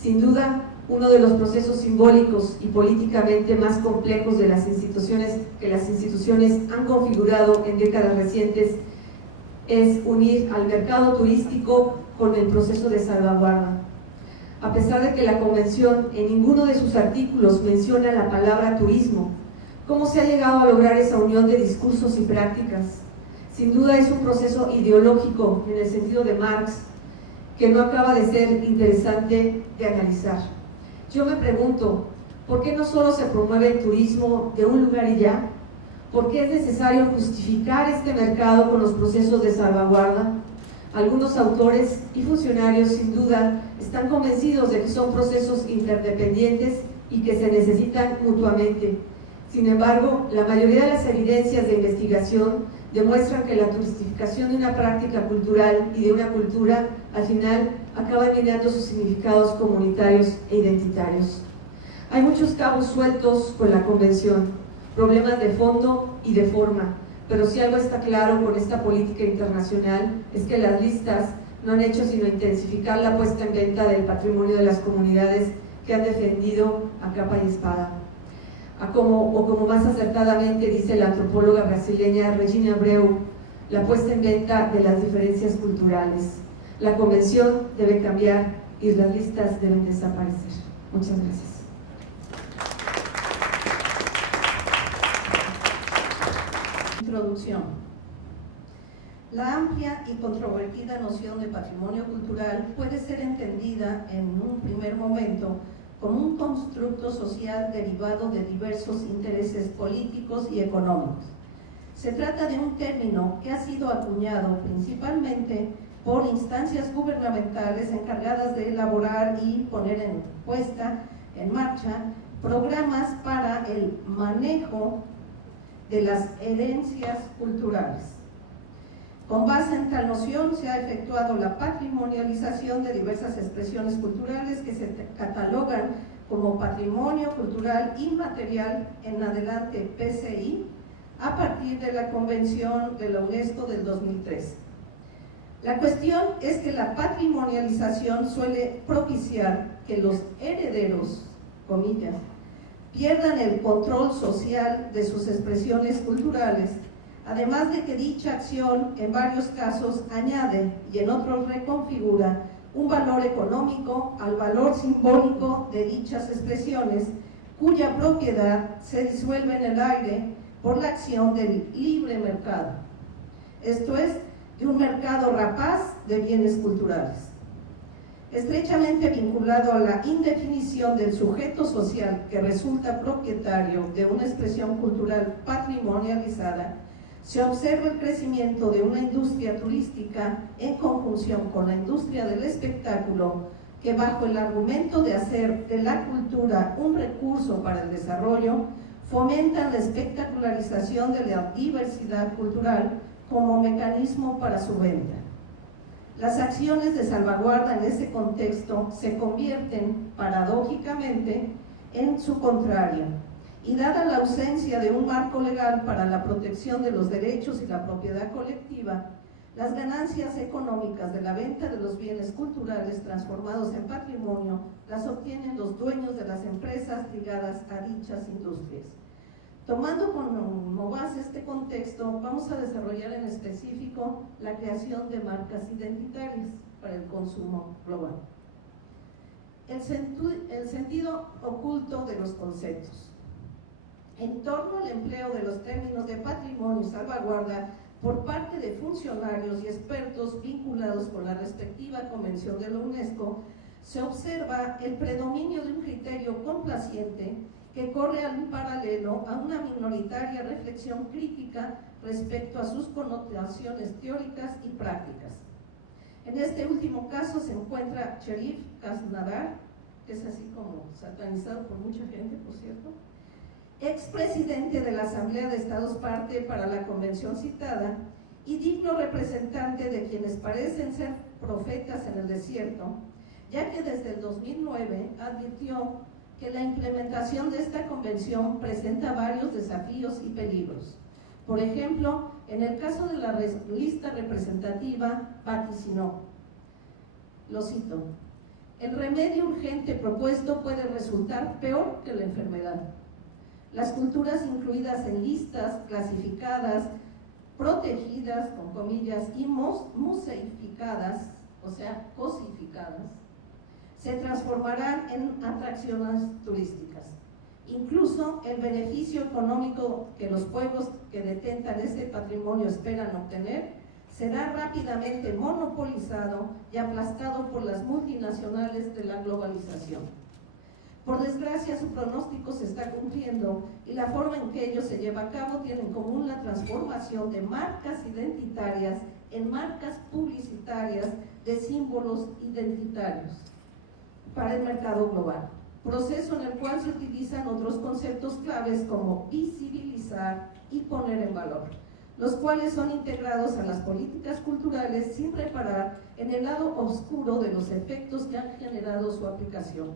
Sin duda, uno de los procesos simbólicos y políticamente más complejos de las instituciones que las instituciones han configurado en décadas recientes es unir al mercado turístico con el proceso de salvaguarda. A pesar de que la Convención en ninguno de sus artículos menciona la palabra turismo, ¿cómo se ha llegado a lograr esa unión de discursos y prácticas? Sin duda es un proceso ideológico en el sentido de Marx, que no acaba de ser interesante de analizar. Yo me pregunto, ¿por qué no solo se promueve el turismo de un lugar y ya? ¿Por qué es necesario justificar este mercado con los procesos de salvaguarda? Algunos autores y funcionarios, sin duda, están convencidos de que son procesos interdependientes y que se necesitan mutuamente. Sin embargo, la mayoría de las evidencias de investigación demuestran que la turistificación de una práctica cultural y de una cultura, al final, acaba minando sus significados comunitarios e identitarios. Hay muchos cabos sueltos con la Convención, problemas de fondo y de forma, pero si algo está claro con esta política internacional es que las listas no han hecho sino intensificar la puesta en venta del patrimonio de las comunidades que han defendido a capa y espada. como más acertadamente dice la antropóloga brasileña Regina Abreu, la puesta en venta de las diferencias culturales. La convención debe cambiar y las listas deben desaparecer. Muchas gracias. Introducción. La amplia y controvertida noción de patrimonio cultural puede ser entendida en un primer momento como un constructo social derivado de diversos intereses políticos y económicos. Se trata de un término que ha sido acuñado principalmente por instancias gubernamentales encargadas de elaborar y poner en puesta en marcha programas para el manejo de las herencias culturales. Con base en tal noción se ha efectuado la patrimonialización de diversas expresiones culturales que se catalogan como patrimonio cultural inmaterial, en adelante PCI, a partir de la Convención de la UNESCO del 2003. La cuestión es que la patrimonialización suele propiciar que los herederos, comillas, pierdan el control social de sus expresiones culturales, además de que dicha acción en varios casos añade y en otros reconfigura un valor económico al valor simbólico de dichas expresiones, cuya propiedad se disuelve en el aire por la acción del libre mercado, esto es, de un mercado rapaz de bienes culturales. Estrechamente vinculado a la indefinición del sujeto social que resulta propietario de una expresión cultural patrimonializada, se observa el crecimiento de una industria turística en conjunción con la industria del espectáculo, que bajo el argumento de hacer de la cultura un recurso para el desarrollo, fomentan la espectacularización de la diversidad cultural como mecanismo para su venta. Las acciones de salvaguarda en ese contexto se convierten, paradójicamente, en su contrario, y dada la ausencia de un marco legal para la protección de los derechos y la propiedad colectiva, las ganancias económicas de la venta de los bienes culturales transformados en patrimonio las obtienen los dueños de las empresas ligadas a dichas industrias. Tomando como base este contexto, vamos a desarrollar en específico la creación de marcas identitarias para el consumo global. El sentido oculto de los conceptos. En torno al empleo de los términos de patrimonio y salvaguarda por parte de funcionarios y expertos vinculados con la respectiva Convención de la UNESCO, se observa el predominio de un criterio complaciente que corre al paralelo a una minoritaria reflexión crítica respecto a sus connotaciones teóricas y prácticas. En este último caso se encuentra Sherif Kasnadar, que es así como satanizado por mucha gente, por cierto, expresidente de la Asamblea de Estados Parte para la Convención citada y digno representante de quienes parecen ser profetas en el desierto, ya que desde el 2009 advirtió que la implementación de esta convención presenta varios desafíos y peligros. Por ejemplo, en el caso de la lista representativa, vaticinó, lo cito, el remedio urgente propuesto puede resultar peor que la enfermedad. Las culturas incluidas en listas clasificadas, protegidas, con comillas, y museificadas, o sea, cosificadas, se transformarán en atracciones turísticas. Incluso el beneficio económico que los pueblos que detentan este patrimonio esperan obtener será rápidamente monopolizado y aplastado por las multinacionales de la globalización. Por desgracia, su pronóstico se está cumpliendo y la forma en que ello se lleva a cabo tiene en común la transformación de marcas identitarias en marcas publicitarias de símbolos identitarios para el mercado global, proceso en el cual se utilizan otros conceptos claves como visibilizar y poner en valor, los cuales son integrados a las políticas culturales sin reparar en el lado oscuro de los efectos que han generado su aplicación.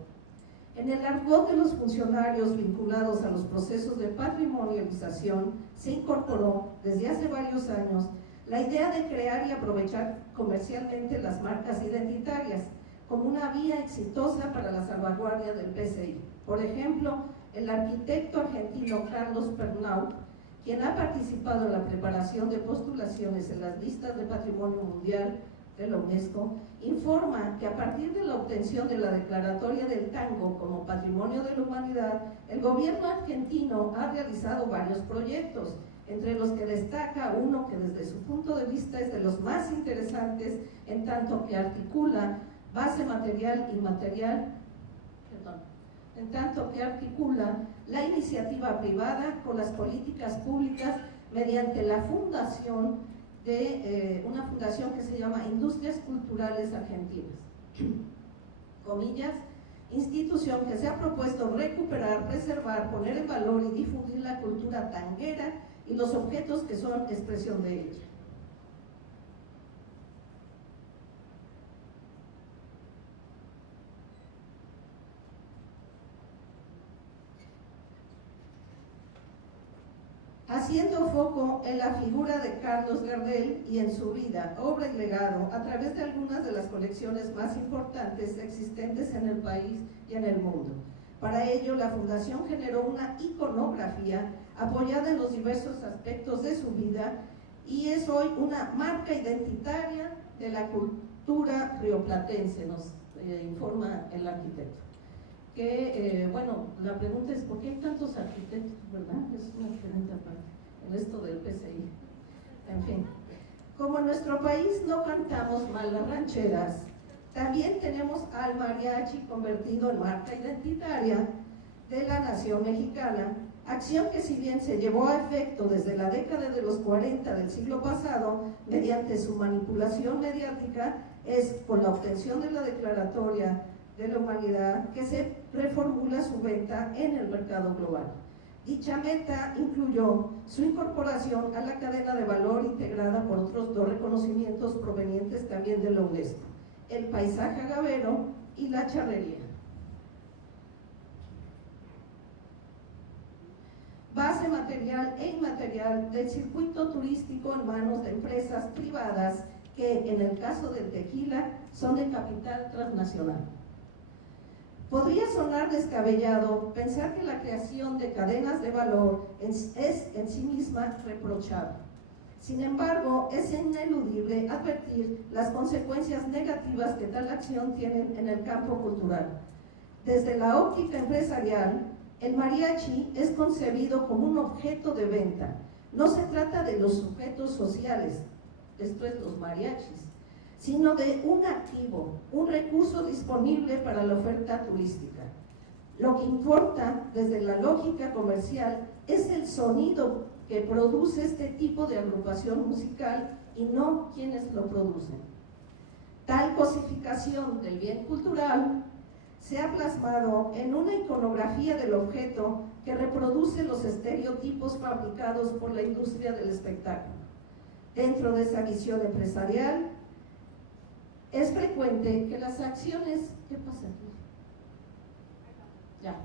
En el argot de los funcionarios vinculados a los procesos de patrimonialización se incorporó desde hace varios años la idea de crear y aprovechar comercialmente las marcas identitarias, como una vía exitosa para la salvaguardia del PCI. Por ejemplo, el arquitecto argentino Carlos Pernau, quien ha participado en la preparación de postulaciones en las listas de Patrimonio Mundial de la UNESCO, informa que a partir de la obtención de la declaratoria del tango como Patrimonio de la Humanidad, el gobierno argentino ha realizado varios proyectos, entre los que destaca uno que desde su punto de vista es de los más interesantes, en tanto que articula base material y material, la iniciativa privada con las políticas públicas mediante la fundación de una fundación que se llama Industrias Culturales Argentinas, comillas, institución que se ha propuesto recuperar, preservar, poner en valor y difundir la cultura tanguera y los objetos que son expresión de ella. Haciendo foco en la figura de Carlos Gardel y en su vida, obra y legado a través de algunas de las colecciones más importantes existentes en el país y en el mundo. Para ello, la Fundación generó una iconografía apoyada en los diversos aspectos de su vida y es hoy una marca identitaria de la cultura rioplatense, nos informa el arquitecto. Bueno, la pregunta es, ¿por qué hay tantos arquitectos, verdad? Es una excelente parte en esto del PCI. En fin, como en nuestro país no cantamos mal las rancheras, también tenemos al mariachi convertido en marca identitaria de la nación mexicana, acción que si bien se llevó a efecto desde la década de los 40 del siglo pasado, mediante su manipulación mediática, es con la obtención de la declaratoria de la humanidad que se reformula su venta en el mercado global. Dicha meta incluyó su incorporación a la cadena de valor integrada por otros dos reconocimientos provenientes también de la UNESCO, el paisaje agavero y la charrería. Base material e inmaterial del circuito turístico en manos de empresas privadas que, en el caso del tequila, son de capital transnacional. Podría sonar descabellado pensar que la creación de cadenas de valor es en sí misma reprochable. Sin embargo, es ineludible advertir las consecuencias negativas que tal acción tiene en el campo cultural. Desde la óptica empresarial, el mariachi es concebido como un objeto de venta. No se trata de los sujetos sociales, esto es los mariachis, sino de un activo, un recurso disponible para la oferta turística. Lo que importa desde la lógica comercial es el sonido que produce este tipo de agrupación musical y no quienes lo producen. Tal cosificación del bien cultural se ha plasmado en una iconografía del objeto que reproduce los estereotipos fabricados por la industria del espectáculo. Dentro de esa visión empresarial, es frecuente que las acciones… ¿Qué pasa aquí? Ya.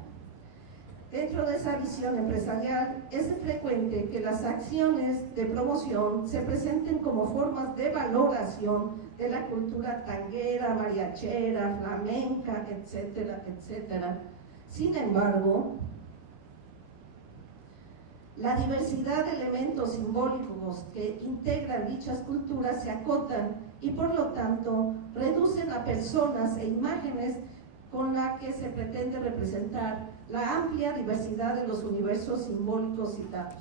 Dentro de esa visión empresarial, es frecuente que las acciones de promoción se presenten como formas de valoración de la cultura tanguera, mariachera, flamenca, etcétera, etcétera. Sin embargo, la diversidad de elementos simbólicos que integran dichas culturas se acotan y por lo tanto reducen a personas e imágenes con la que se pretende representar la amplia diversidad de los universos simbólicos citados.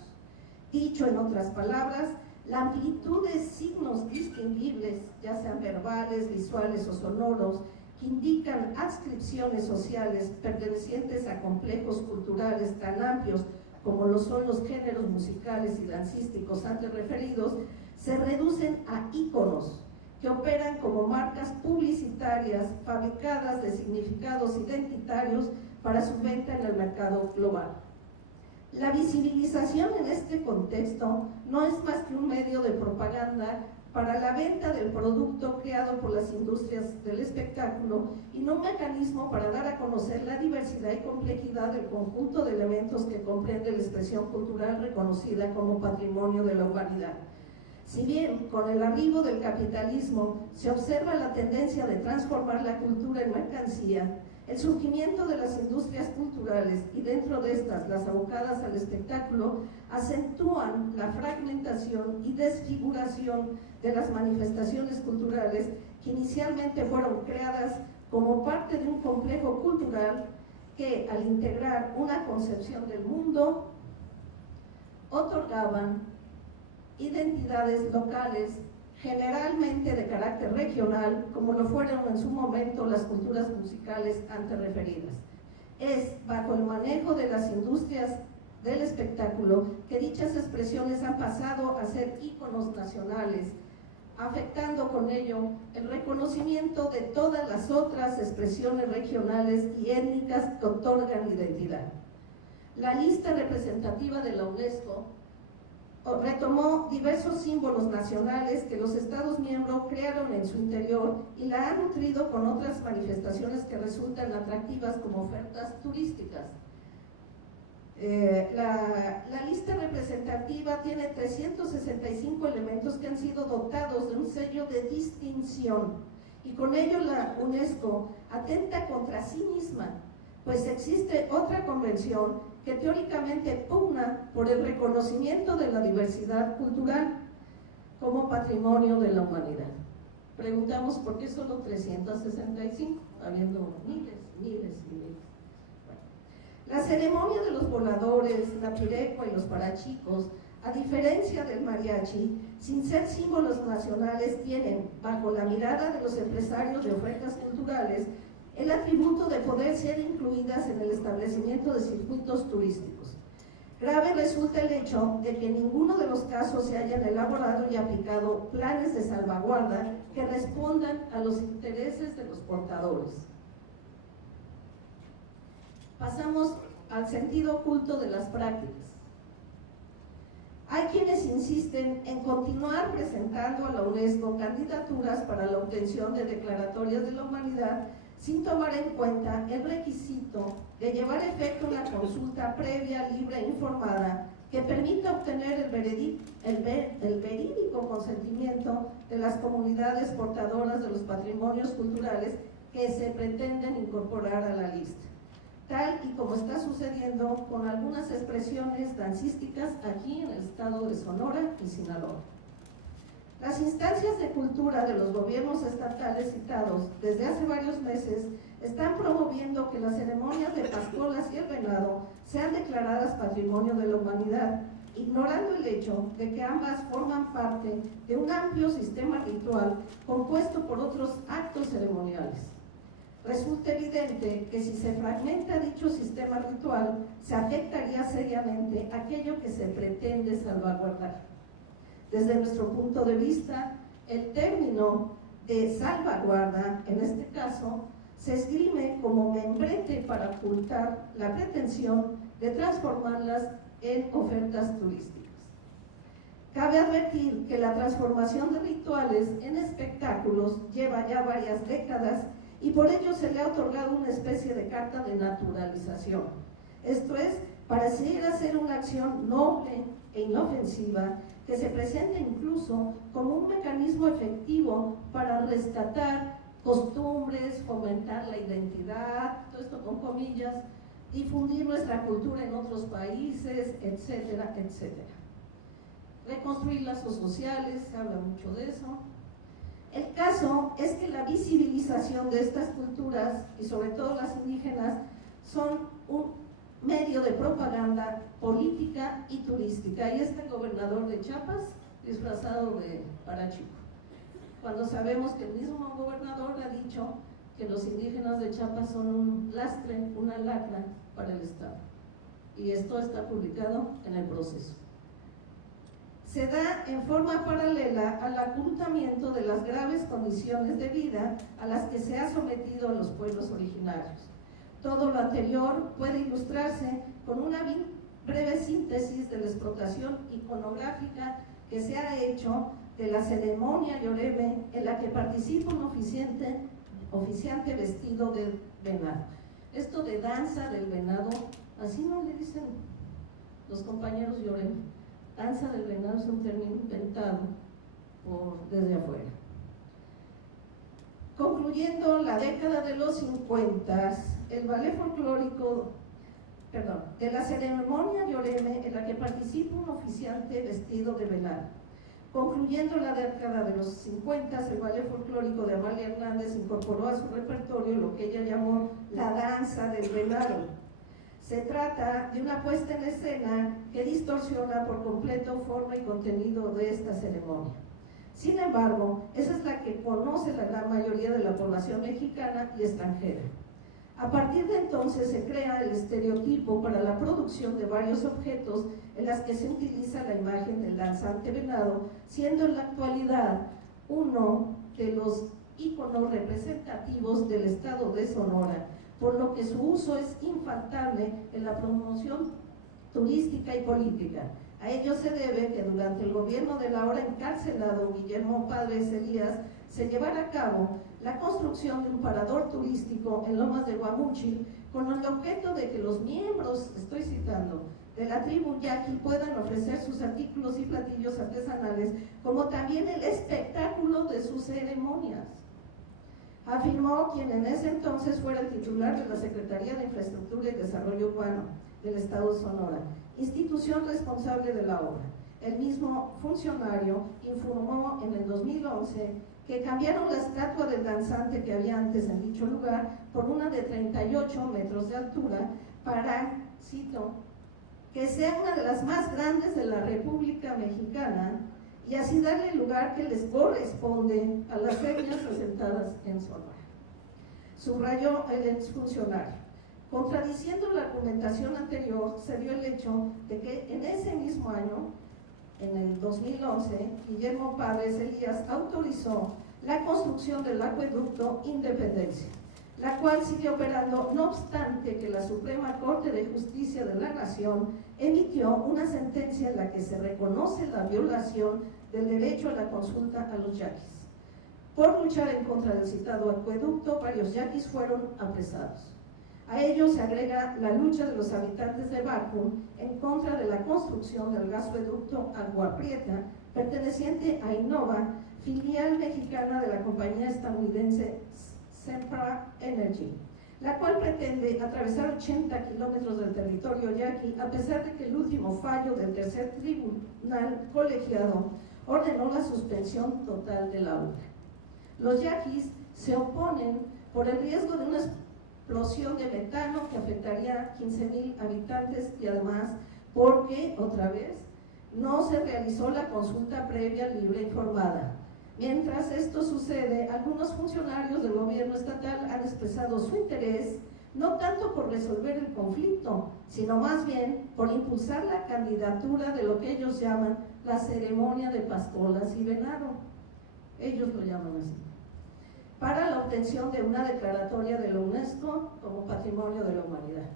Dicho en otras palabras, la amplitud de signos distinguibles, ya sean verbales, visuales o sonoros, que indican adscripciones sociales pertenecientes a complejos culturales tan amplios como lo son los géneros musicales y dancísticos antes referidos, se reducen a íconos que operan como marcas publicitarias fabricadas de significados identitarios para su venta en el mercado global. La visibilización en este contexto no es más que un medio de propaganda para la venta del producto creado por las industrias del espectáculo y no un mecanismo para dar a conocer la diversidad y complejidad del conjunto de elementos que comprende la expresión cultural reconocida como patrimonio de la humanidad. Si bien con el arribo del capitalismo se observa la tendencia de transformar la cultura en mercancía, el surgimiento de las industrias culturales y dentro de estas las abocadas al espectáculo acentúan la fragmentación y desfiguración de las manifestaciones culturales que inicialmente fueron creadas como parte de un complejo cultural que, al integrar una concepción del mundo, otorgaban identidades locales, generalmente de carácter regional, como lo fueron en su momento las culturas musicales antes referidas. Es bajo el manejo de las industrias del espectáculo que dichas expresiones han pasado a ser íconos nacionales, afectando con ello el reconocimiento de todas las otras expresiones regionales y étnicas que otorgan identidad. La lista representativa de la UNESCO retomó diversos símbolos nacionales que los Estados miembros crearon en su interior y la han nutrido con otras manifestaciones que resultan atractivas como ofertas turísticas. La lista representativa tiene 365 elementos que han sido dotados de un sello de distinción y con ello la UNESCO atenta contra sí misma, pues existe otra convención que teóricamente pugna por el reconocimiento de la diversidad cultural como patrimonio de la humanidad. Preguntamos por qué solo 365, habiendo miles. Bueno, la ceremonia de los voladores, la pirecua y los parachicos, a diferencia del mariachi, sin ser símbolos nacionales, tienen, bajo la mirada de los empresarios de ofertas culturales, el atributo de poder ser incluidas en el establecimiento de circuitos turísticos. Grave resulta el hecho de que en ninguno de los casos se hayan elaborado y aplicado planes de salvaguarda que respondan a los intereses de los portadores. Pasamos al sentido oculto de las prácticas. Hay quienes insisten en continuar presentando a la UNESCO candidaturas para la obtención de declaratorias de la humanidad sin tomar en cuenta el requisito de llevar a efecto una consulta previa, libre e informada que permita obtener el verídico consentimiento de las comunidades portadoras de los patrimonios culturales que se pretenden incorporar a la lista, tal y como está sucediendo con algunas expresiones dancísticas aquí en el estado de Sonora y Sinaloa. Las instancias de cultura de los gobiernos estatales citados desde hace varios meses están promoviendo que las ceremonias de Pascualas y el venado sean declaradas Patrimonio de la Humanidad, ignorando el hecho de que ambas forman parte de un amplio sistema ritual compuesto por otros actos ceremoniales. Resulta evidente que si se fragmenta dicho sistema ritual, se afectaría seriamente aquello que se pretende salvaguardar. Desde nuestro punto de vista, el término de salvaguarda, en este caso, se esgrime como membrete para ocultar la pretensión de transformarlas en ofertas turísticas. Cabe advertir que la transformación de rituales en espectáculos lleva ya varias décadas y por ello se le ha otorgado una especie de carta de naturalización. Esto es, pareciera ser una acción noble e inofensiva que se presenta incluso como un mecanismo efectivo para rescatar costumbres, fomentar la identidad, todo esto con comillas, difundir nuestra cultura en otros países, etcétera, etcétera. Reconstruir lazos sociales, se habla mucho de eso. El caso es que la visibilización de estas culturas, y sobre todo las indígenas, son un medio de propaganda política y turística. Ahí está el gobernador de Chiapas disfrazado de parachico, cuando sabemos que el mismo gobernador ha dicho que los indígenas de Chiapas son un lastre, una lacra para el Estado, y esto está publicado en el Proceso. Se da en forma paralela al ocultamiento de las graves condiciones de vida a las que se ha sometido a los pueblos originarios. Todo lo anterior puede ilustrarse con una breve síntesis de la explotación iconográfica que se ha hecho de la ceremonia Yoreme, en la que participa un oficiante vestido de venado. Esto de danza del venado, así no le dicen los compañeros Yoreme. Danza del venado es un término inventado desde afuera. Concluyendo la década de los 50, el ballet folclórico, de la ceremonia Lloreme en la que participa un oficiante vestido de venado. Concluyendo la década de los 50, el ballet folclórico de Amalia Hernández incorporó a su repertorio lo que ella llamó la danza del venado. Se trata de una puesta en escena que distorsiona por completo forma y contenido de esta ceremonia. Sin embargo, esa es la que conoce la gran mayoría de la población mexicana y extranjera. A partir de entonces se crea el estereotipo para la producción de varios objetos en las que se utiliza la imagen del danzante venado, siendo en la actualidad uno de los íconos representativos del estado de Sonora, por lo que su uso es infaltable en la promoción turística y política. A ello se debe que durante el gobierno del ahora encarcelado Guillermo Padres Elías se llevara a cabo la construcción de un parador turístico en Lomas de Guamúchil con el objeto de que los miembros, estoy citando, de la tribu yaqui puedan ofrecer sus artículos y platillos artesanales, como también el espectáculo de sus ceremonias. Afirmó quien en ese entonces fuera el titular de la Secretaría de Infraestructura y Desarrollo Urbano del Estado de Sonora, institución responsable de la obra. El mismo funcionario informó en el 2011 que cambiaron la estatua del danzante que había antes en dicho lugar por una de 38 metros de altura para, cito, que sea una de las más grandes de la República Mexicana y así darle el lugar que les corresponde a las etnias asentadas en Sonora. Subrayó el exfuncionario. Contradiciendo la argumentación anterior, se dio el hecho de que en ese mismo año, en el 2011, Guillermo Padres Elías autorizó la construcción del acueducto Independencia, la cual sigue operando, no obstante que la Suprema Corte de Justicia de la Nación emitió una sentencia en la que se reconoce la violación del derecho a la consulta a los yaquis. Por luchar en contra del citado acueducto, varios yaquis fueron apresados. A ello se agrega la lucha de los habitantes de Bacu en contra de la construcción del gasoducto Agua Prieta, perteneciente a Innova, filial mexicana de la compañía estadounidense Sempra Energy, la cual pretende atravesar 80 kilómetros del territorio yaqui, a pesar de que el último fallo del tercer tribunal colegiado ordenó la suspensión total de la obra. Los yaquis se oponen por el riesgo de una explosión de metano que afectaría a 15,000 habitantes y además porque, otra vez, no se realizó la consulta previa libre e informada. Mientras esto sucede, algunos funcionarios del gobierno estatal han expresado su interés no tanto por resolver el conflicto, sino más bien por impulsar la candidatura de lo que ellos llaman la ceremonia de pastolas y venado. Ellos lo llaman así, para la obtención de una declaratoria de la UNESCO como Patrimonio de la Humanidad.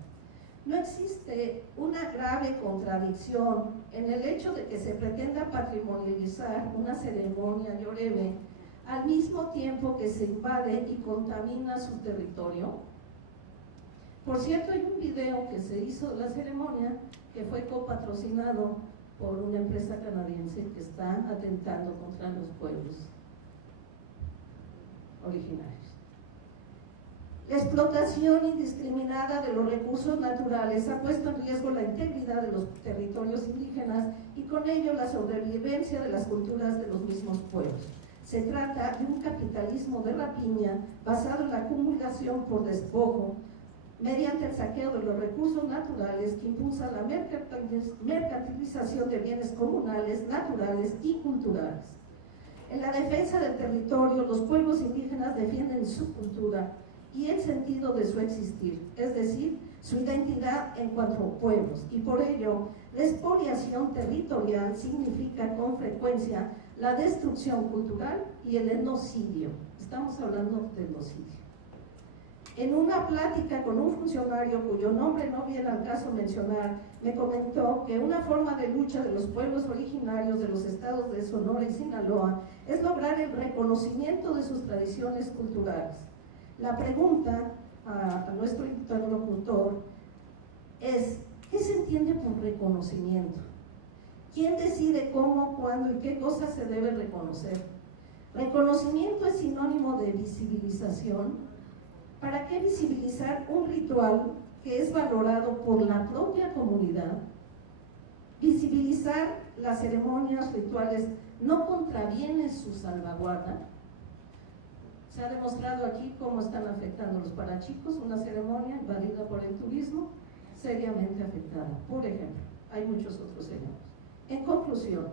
No existe una grave contradicción en el hecho de que se pretenda patrimonializar una ceremonia Lloreme al mismo tiempo que se invade y contamina su territorio. Por cierto, hay un video que se hizo de la ceremonia que fue copatrocinado por una empresa canadiense que está atentando contra los pueblos originarios. La explotación indiscriminada de los recursos naturales ha puesto en riesgo la integridad de los territorios indígenas y con ello la sobrevivencia de las culturas de los mismos pueblos. Se trata de un capitalismo de rapiña basado en la acumulación por despojo mediante el saqueo de los recursos naturales que impulsa la mercantilización de bienes comunales, naturales y culturales. En la defensa del territorio, los pueblos indígenas defienden su cultura y el sentido de su existir, es decir, su identidad en cuanto a pueblos, y por ello la expoliación territorial significa con frecuencia la destrucción cultural y el etnocidio. Estamos hablando de etnocidio. En una plática con un funcionario cuyo nombre no viene al caso mencionar, me comentó que una forma de lucha de los pueblos originarios de los estados de Sonora y Sinaloa es lograr el reconocimiento de sus tradiciones culturales. La pregunta a nuestro interlocutor es, ¿qué se entiende por reconocimiento? ¿Quién decide cómo, cuándo y qué cosas se debe reconocer? Reconocimiento es sinónimo de visibilización. ¿Para qué visibilizar un ritual que es valorado por la propia comunidad? Visibilizar las ceremonias rituales no contraviene su salvaguarda. Se ha demostrado aquí cómo están afectando los parachicos, una ceremonia invadida por el turismo, seriamente afectada. Por ejemplo, hay muchos otros ejemplos. En conclusión,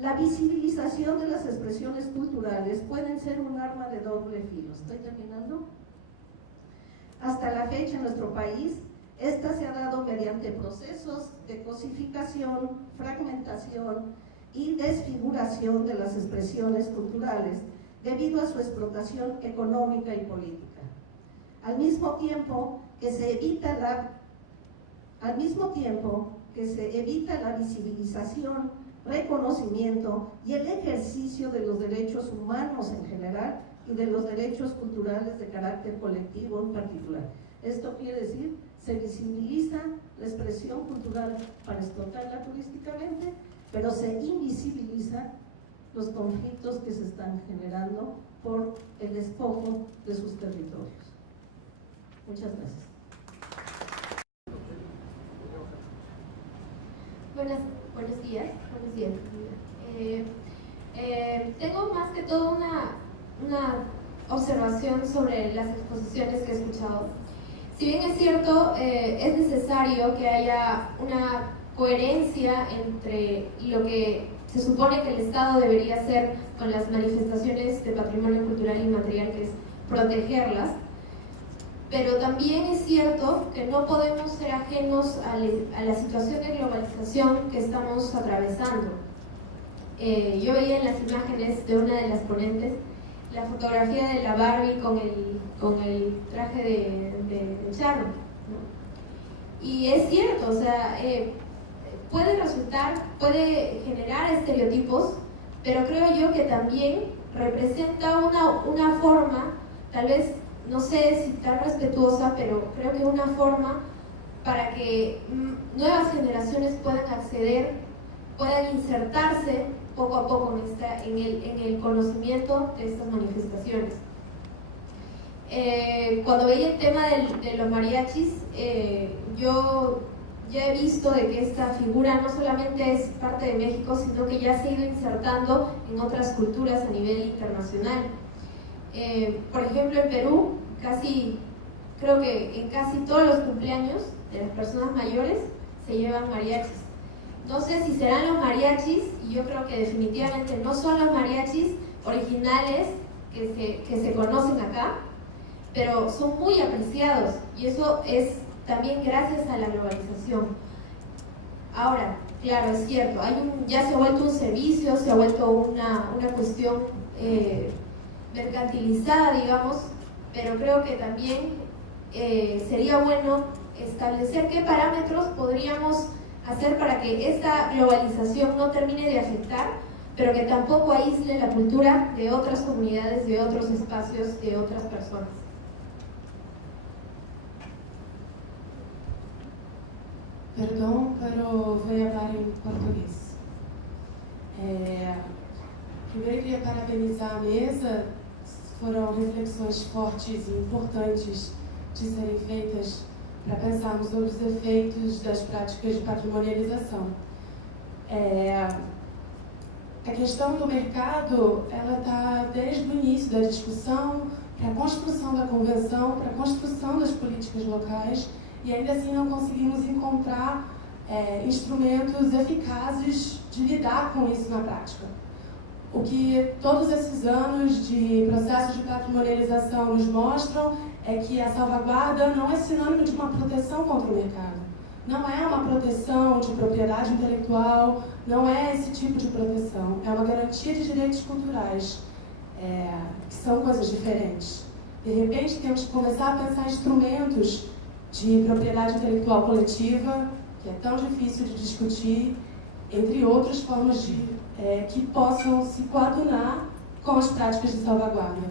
la visibilización de las expresiones culturales pueden ser un arma de doble filo. ¿Estoy terminando? Hasta la fecha en nuestro país, esta se ha dado mediante procesos de cosificación, fragmentación y desfiguración de las expresiones culturales debido a su explotación económica y política. Al mismo tiempo que se evita la visibilización, reconocimiento y el ejercicio de los derechos humanos en general y de los derechos culturales de carácter colectivo en particular. Esto quiere decir, se visibiliza la expresión cultural para explotarla turísticamente, pero se invisibiliza los conflictos que se están generando por el despojo de sus territorios. Muchas gracias. Buenos días. Tengo más que todo una observación sobre las exposiciones que he escuchado. Si bien es cierto, es necesario que haya una coherencia entre lo que se supone que el Estado debería hacer con las manifestaciones de patrimonio cultural inmaterial, que es protegerlas, pero también es cierto que no podemos ser ajenos a la situación de globalización que estamos atravesando. Yo veía en las imágenes de una de las ponentes la fotografía de la Barbie con el traje de charro, ¿no? Y es cierto, o sea, puede generar estereotipos, pero creo yo que también representa una forma, tal vez, no sé si tan respetuosa, pero creo que una forma para que nuevas generaciones puedan acceder, puedan insertarse poco a poco en el conocimiento de estas manifestaciones. Cuando veía el tema de los mariachis, yo ya he visto de que esta figura no solamente es parte de México, sino que ya se ha ido insertando en otras culturas a nivel internacional. Por ejemplo, en Perú, creo que en casi todos los cumpleaños de las personas mayores se llevan mariachis. No sé si serán los mariachis, y yo creo que definitivamente no son los mariachis originales que se conocen acá, pero son muy apreciados, y eso es también gracias a la globalización. Ahora, claro, es cierto, ya se ha vuelto un servicio, se ha vuelto una cuestión mercantilizada, digamos, pero creo que también sería bueno establecer qué parámetros podríamos hacer para que esta globalización no termine de afectar, pero que tampoco aísle la cultura de otras comunidades, de otros espacios, de otras personas. Perdão, pero vou falar em português. Primeiro, queria parabenizar a mesa. Foram reflexões fortes e importantes de serem feitas para pensarmos sobre os efeitos das práticas de patrimonialização. A questão do mercado, ela está desde o início da discussão, para a construção da convenção, para a construção das políticas locais, e ainda assim não conseguimos encontrar instrumentos eficazes de lidar com isso na prática. O que todos esses anos de processo de patrimonialização nos mostram é que a salvaguarda não é sinônimo de uma proteção contra o mercado. Não é uma proteção de propriedade intelectual, não é esse tipo de proteção. É uma garantia de direitos culturais, que são coisas diferentes. De repente, temos que começar a pensar instrumentos de propriedade intelectual coletiva, que é tão difícil de discutir, entre outras formas que possam se coadunar com as práticas de salvaguarda.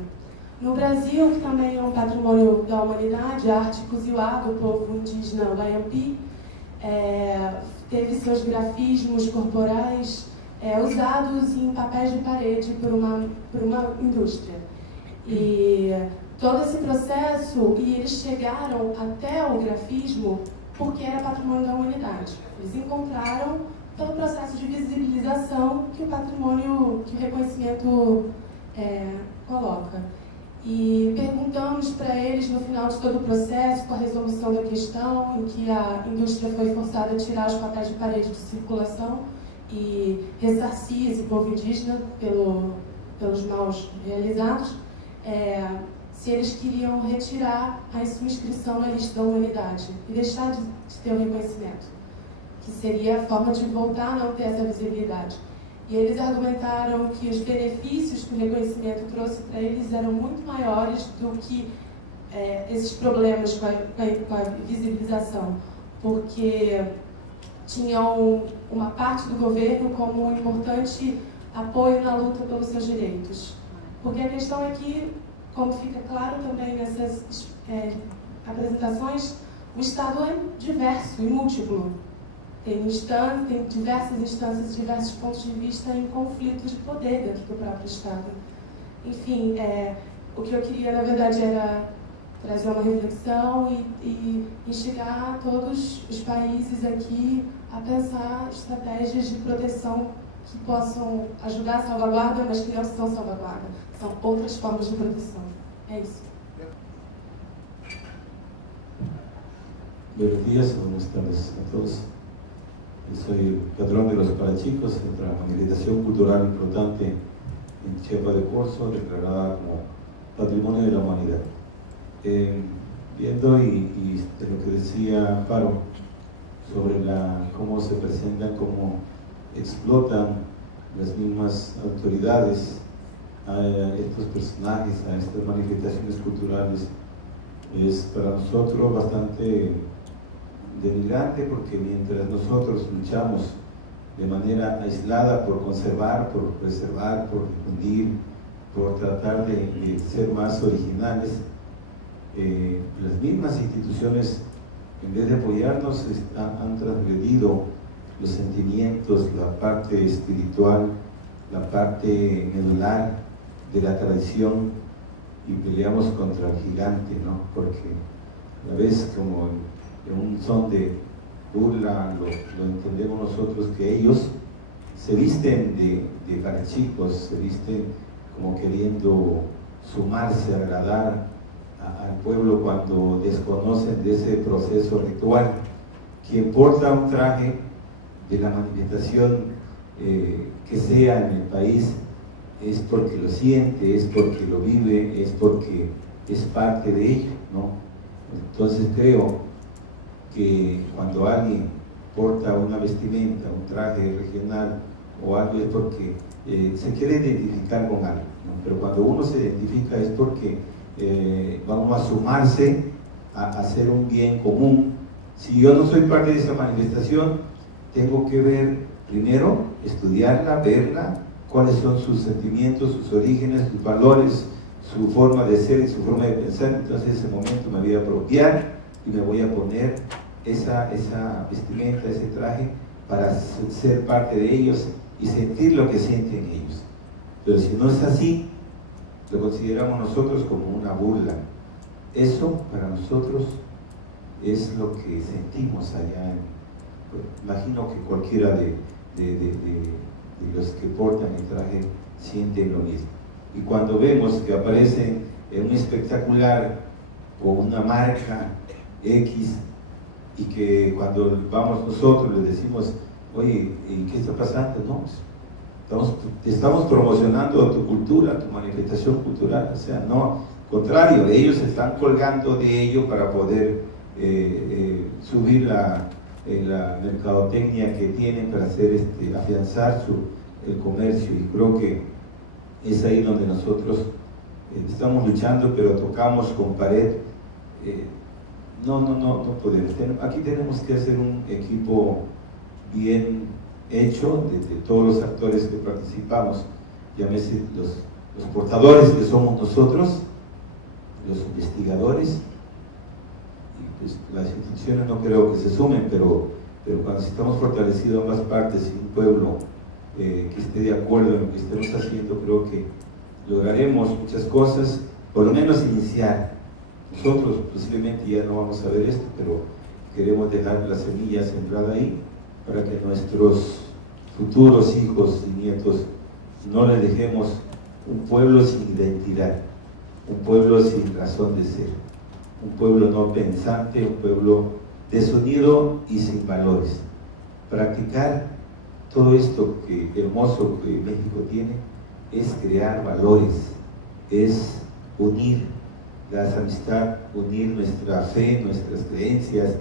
No Brasil, que também é um patrimônio da humanidade, a arte Kuziwa, do povo indígena Wayampi, teve seus grafismos corporais usados em papéis de parede por uma indústria. E todo esse processo, e eles chegaram até o grafismo porque era patrimônio da humanidade. Eles encontraram pelo processo de visibilização que o patrimônio, que o reconhecimento coloca. E perguntamos para eles, no final de todo o processo, com a resolução da questão, em que a indústria foi forçada a tirar os papéis de parede de circulação e ressarcir esse povo indígena pelos maus realizados, se eles queriam retirar a sua inscrição na lista da humanidade e deixar de ter o reconhecimento, que seria a forma de voltar a não ter essa visibilidade. E eles argumentaram que os benefícios que o reconhecimento trouxe para eles eram muito maiores do que esses problemas com a visibilização, porque tinham uma parte do governo como um importante apoio na luta pelos seus direitos. Porque a questão é que, como fica claro também nessas apresentações, o Estado é diverso e múltiplo. Tem diversas instâncias, diversos pontos de vista em conflito de poder dentro do próprio Estado. Enfim, o que eu queria, na verdade, era trazer uma reflexão e instigar todos os países aqui a pensar estratégias de proteção que possam ajudar a salvaguarda, mas que não são salvaguarda. São outras formas de proteção. É isso. Buenos días, buenas tardes a todos. Yo soy patrón de los Parachicos, otra manifestación cultural importante en Chiapas de Corzo, declarada como Patrimonio de la Humanidad. Viendo y de lo que decía Amparo sobre cómo se presentan, cómo explotan las mismas autoridades a estos personajes, a estas manifestaciones culturales, es para nosotros bastante denigrante, porque mientras nosotros luchamos de manera aislada por conservar, por preservar, por difundir, por tratar de ser más originales, las mismas instituciones, en vez de apoyarnos, han transgredido los sentimientos, la parte espiritual, la parte medular de la tradición, y peleamos contra el gigante, ¿no? Porque a la vez, como en un son de burla, lo entendemos nosotros, que ellos se visten de parachicos, se visten como queriendo sumarse, agradar al pueblo cuando desconocen de ese proceso ritual. Quien porta un traje de la manifestación que sea en el país es porque lo siente, es porque lo vive, es porque es parte de ello, ¿no? Entonces creo que cuando alguien porta una vestimenta, un traje regional o algo, es porque se quiere identificar con algo, ¿no? Pero cuando uno se identifica es porque vamos a sumarse a hacer un bien común. Si yo no soy parte de esa manifestación, tengo que ver primero, estudiarla, verla, cuáles son sus sentimientos, sus orígenes, sus valores, su forma de ser y su forma de pensar. Entonces en ese momento me voy a apropiar y me voy a poner esa vestimenta, ese traje, para ser parte de ellos y sentir lo que sienten ellos. Pero si no es así, lo consideramos nosotros como una burla. Eso para nosotros es lo que sentimos allá. Imagino que cualquiera de los que portan el traje sienten lo mismo. Y cuando vemos que aparecen en un espectacular con una marca X, y que cuando vamos nosotros les decimos, oye, ¿qué está pasando? No, estamos promocionando tu cultura, tu manifestación cultural. O sea, no, contrario, ellos están colgando de ello para poder subir la mercadotecnia que tienen para hacer afianzar el comercio. Y creo que es ahí donde nosotros estamos luchando, pero tocamos con pared. No podemos. Aquí tenemos que hacer un equipo bien hecho de todos los actores que participamos, llámese los portadores que somos nosotros, los investigadores, y pues las instituciones no creo que se sumen, pero pero cuando estamos fortalecidos ambas partes y un pueblo que esté de acuerdo en lo que estemos haciendo, creo que lograremos muchas cosas, por lo menos iniciar. Nosotros posiblemente ya no vamos a ver esto, pero queremos dejar la semilla sembrada ahí para que nuestros futuros hijos y nietos no les dejemos un pueblo sin identidad, un pueblo sin razón de ser, un pueblo no pensante, un pueblo desunido y sin valores. Practicar todo esto hermoso que México tiene es crear valores, es unir la amistad, unir nuestra fe, nuestras creencias,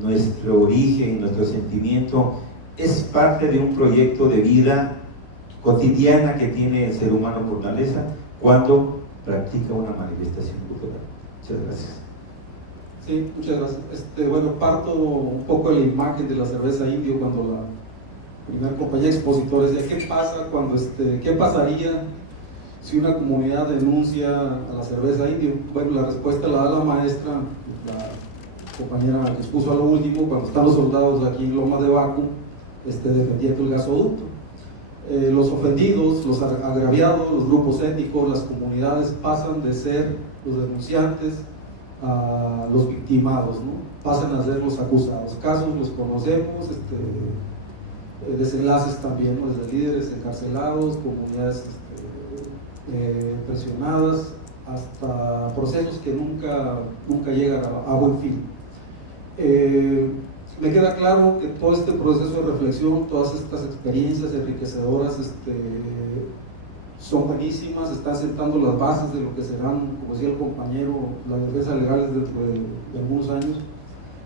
nuestro origen, nuestro sentimiento. Es parte de un proyecto de vida cotidiana que tiene el ser humano por naturaleza cuando practica una manifestación cultural. Muchas gracias. Sí, muchas gracias. Bueno, parto un poco de la imagen de la cerveza indio cuando la primera compañía de expositores decía, ¿qué pasa cuando qué pasaría si una comunidad denuncia a la cerveza indio? Bueno, la respuesta la da la maestra, la compañera que expuso a lo último, cuando están los soldados aquí en Loma de Baco defendiendo el gasoducto. Los ofendidos, los agraviados, los grupos étnicos, las comunidades pasan de ser los denunciantes a los victimados, ¿no? Pasan a ser los acusados. Casos los conocemos, desenlaces también, ¿no? Desde líderes encarcelados, comunidades presionadas, hasta procesos que nunca llegan a buen fin. Me queda claro que todo este proceso de reflexión, todas estas experiencias enriquecedoras son buenísimas, están sentando las bases de lo que serán, como decía el compañero, las defensas legales dentro de algunos años.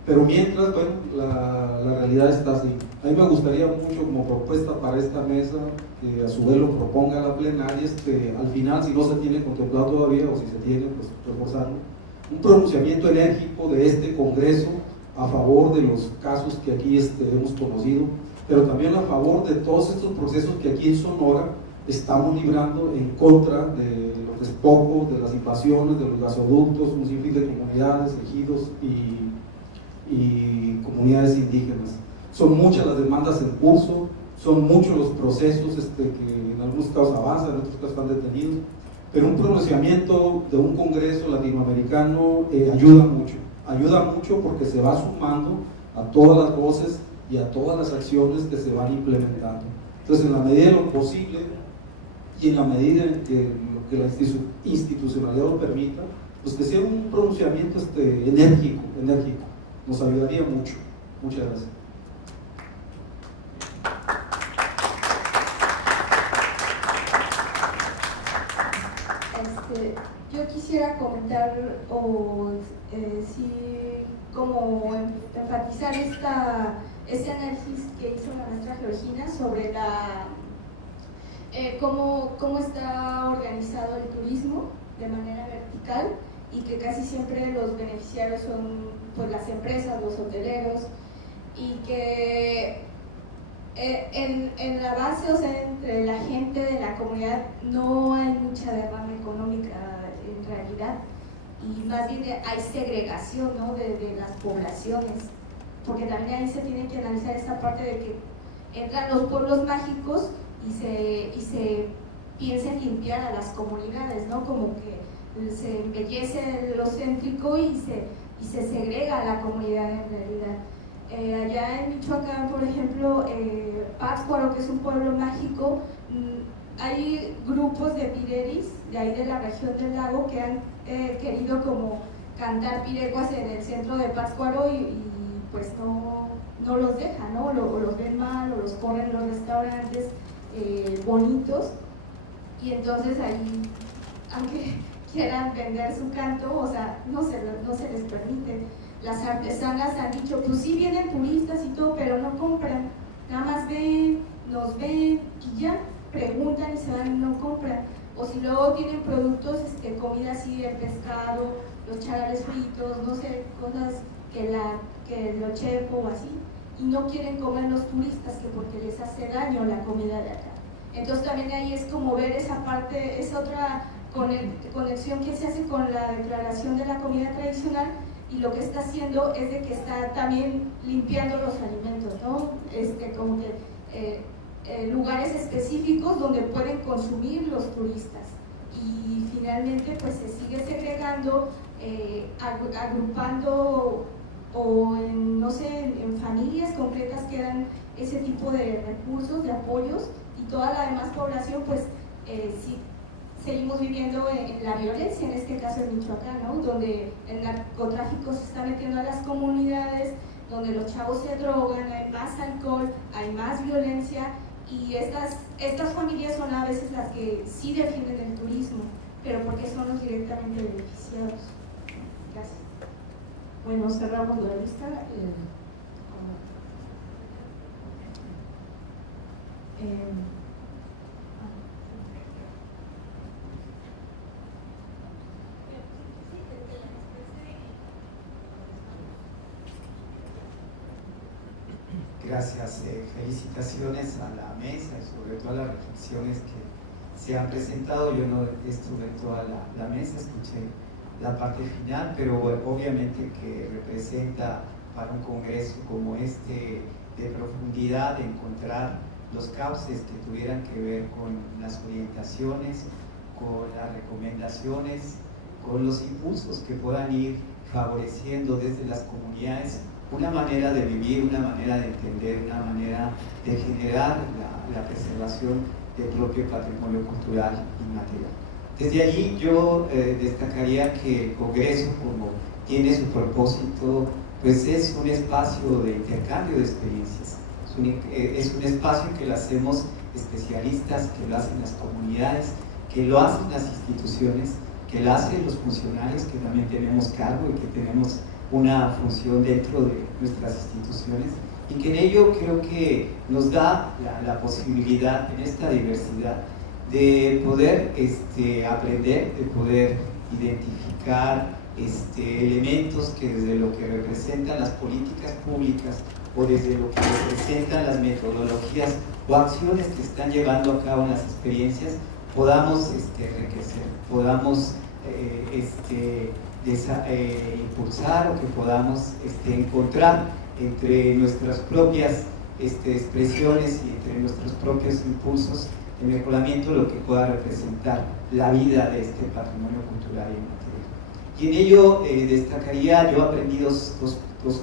Pero mientras, bueno, la realidad está así. A mí me gustaría mucho, como propuesta para esta mesa, que a su vez lo proponga la plenaria, al final, si no se tiene contemplado todavía, o si se tiene, pues reforzarlo, un pronunciamiento enérgico de este Congreso a favor de los casos que aquí hemos conocido, pero también a favor de todos estos procesos que aquí en Sonora estamos librando en contra de los despojos, de las invasiones, de los gasoductos, un sinfín de comunidades, ejidos y comunidades indígenas. Son muchas las demandas en curso, son muchos los procesos que en algunos casos avanzan, en otros casos están detenidos, pero un pronunciamiento de un Congreso latinoamericano ayuda mucho porque se va sumando a todas las voces y a todas las acciones que se van implementando. Entonces, en la medida de lo posible y en la medida en que lo que la institucionalidad lo permita, pues que sea un pronunciamiento enérgico, nos ayudaría mucho. Muchas gracias. Yo quisiera comentar como enfatizar ese análisis que hizo la maestra Georgina sobre cómo está organizado el turismo de manera vertical y que casi siempre los beneficiarios son pues las empresas, los hoteleros, y que en la base, o sea, entre la gente de la comunidad no hay mucha derrama económica en realidad, y más bien hay segregación, ¿no? de las poblaciones, porque también ahí se tiene que analizar esta parte de que entran los pueblos mágicos y se piensa en limpiar a las comunidades, ¿no? Como que se embellece lo céntrico y se segrega a la comunidad en realidad. Allá en Michoacán, por ejemplo, Pátzcuaro, que es un pueblo mágico, hay grupos de pireris de ahí de la región del lago que han querido como cantar pireguas en el centro de Pátzcuaro y pues no los dejan, ¿no? O los ven mal, o los corren los restaurantes bonitos, y entonces ahí, aunque quieran vender su canto, o sea, no se les permite. Las artesanas han dicho, pues sí vienen turistas y todo, pero no compran, nada más ven, nos ven y ya, preguntan y se van, no compran. O si luego tienen productos, comida así de pescado, los charales fritos, no sé, cosas que lo chepo o así, y no quieren comer los turistas, que porque les hace daño la comida de acá. Entonces también ahí es como ver esa parte, esa otra conexión que se hace con la declaración de la comida tradicional, y lo que está haciendo es de que está también limpiando los alimentos, ¿no? Como que lugares específicos donde pueden consumir los turistas, y finalmente pues se sigue segregando, agrupando, o no sé, en familias concretas que dan ese tipo de recursos, de apoyos, y toda la demás población pues sí seguimos viviendo en la violencia, en este caso en Michoacán, ¿no? Donde el narcotráfico se está metiendo a las comunidades, donde los chavos se drogan, hay más alcohol, hay más violencia, y estas familias son a veces las que sí defienden el turismo, pero porque son los directamente beneficiados. Gracias. Bueno, cerramos la lista. Gracias, felicitaciones a la mesa y sobre todo a las reflexiones que se han presentado. Yo no estuve toda la mesa, escuché la parte final, pero obviamente que representa para un congreso como este de profundidad, de encontrar los cauces que tuvieran que ver con las orientaciones, con las recomendaciones, con los impulsos que puedan ir favoreciendo desde las comunidades una manera de vivir, una manera de entender, una manera de generar la preservación del propio patrimonio cultural inmaterial. Desde allí yo destacaría que el Congreso, como tiene su propósito, pues es un espacio de intercambio de experiencias, es un espacio que lo hacemos especialistas, que lo hacen las comunidades, que lo hacen las instituciones, que lo hacen los funcionarios, que también tenemos cargo y que tenemos una función dentro de nuestras instituciones, y que en ello creo que nos da la posibilidad en esta diversidad de poder aprender, de poder identificar elementos que desde lo que representan las políticas públicas o desde lo que representan las metodologías o acciones que están llevando a cabo en las experiencias podamos enriquecer, podamos impulsar, o que podamos encontrar entre nuestras propias expresiones y entre nuestros propios impulsos de mejoramiento lo que pueda representar la vida de este patrimonio cultural y material. Y en ello destacaría, yo aprendí dos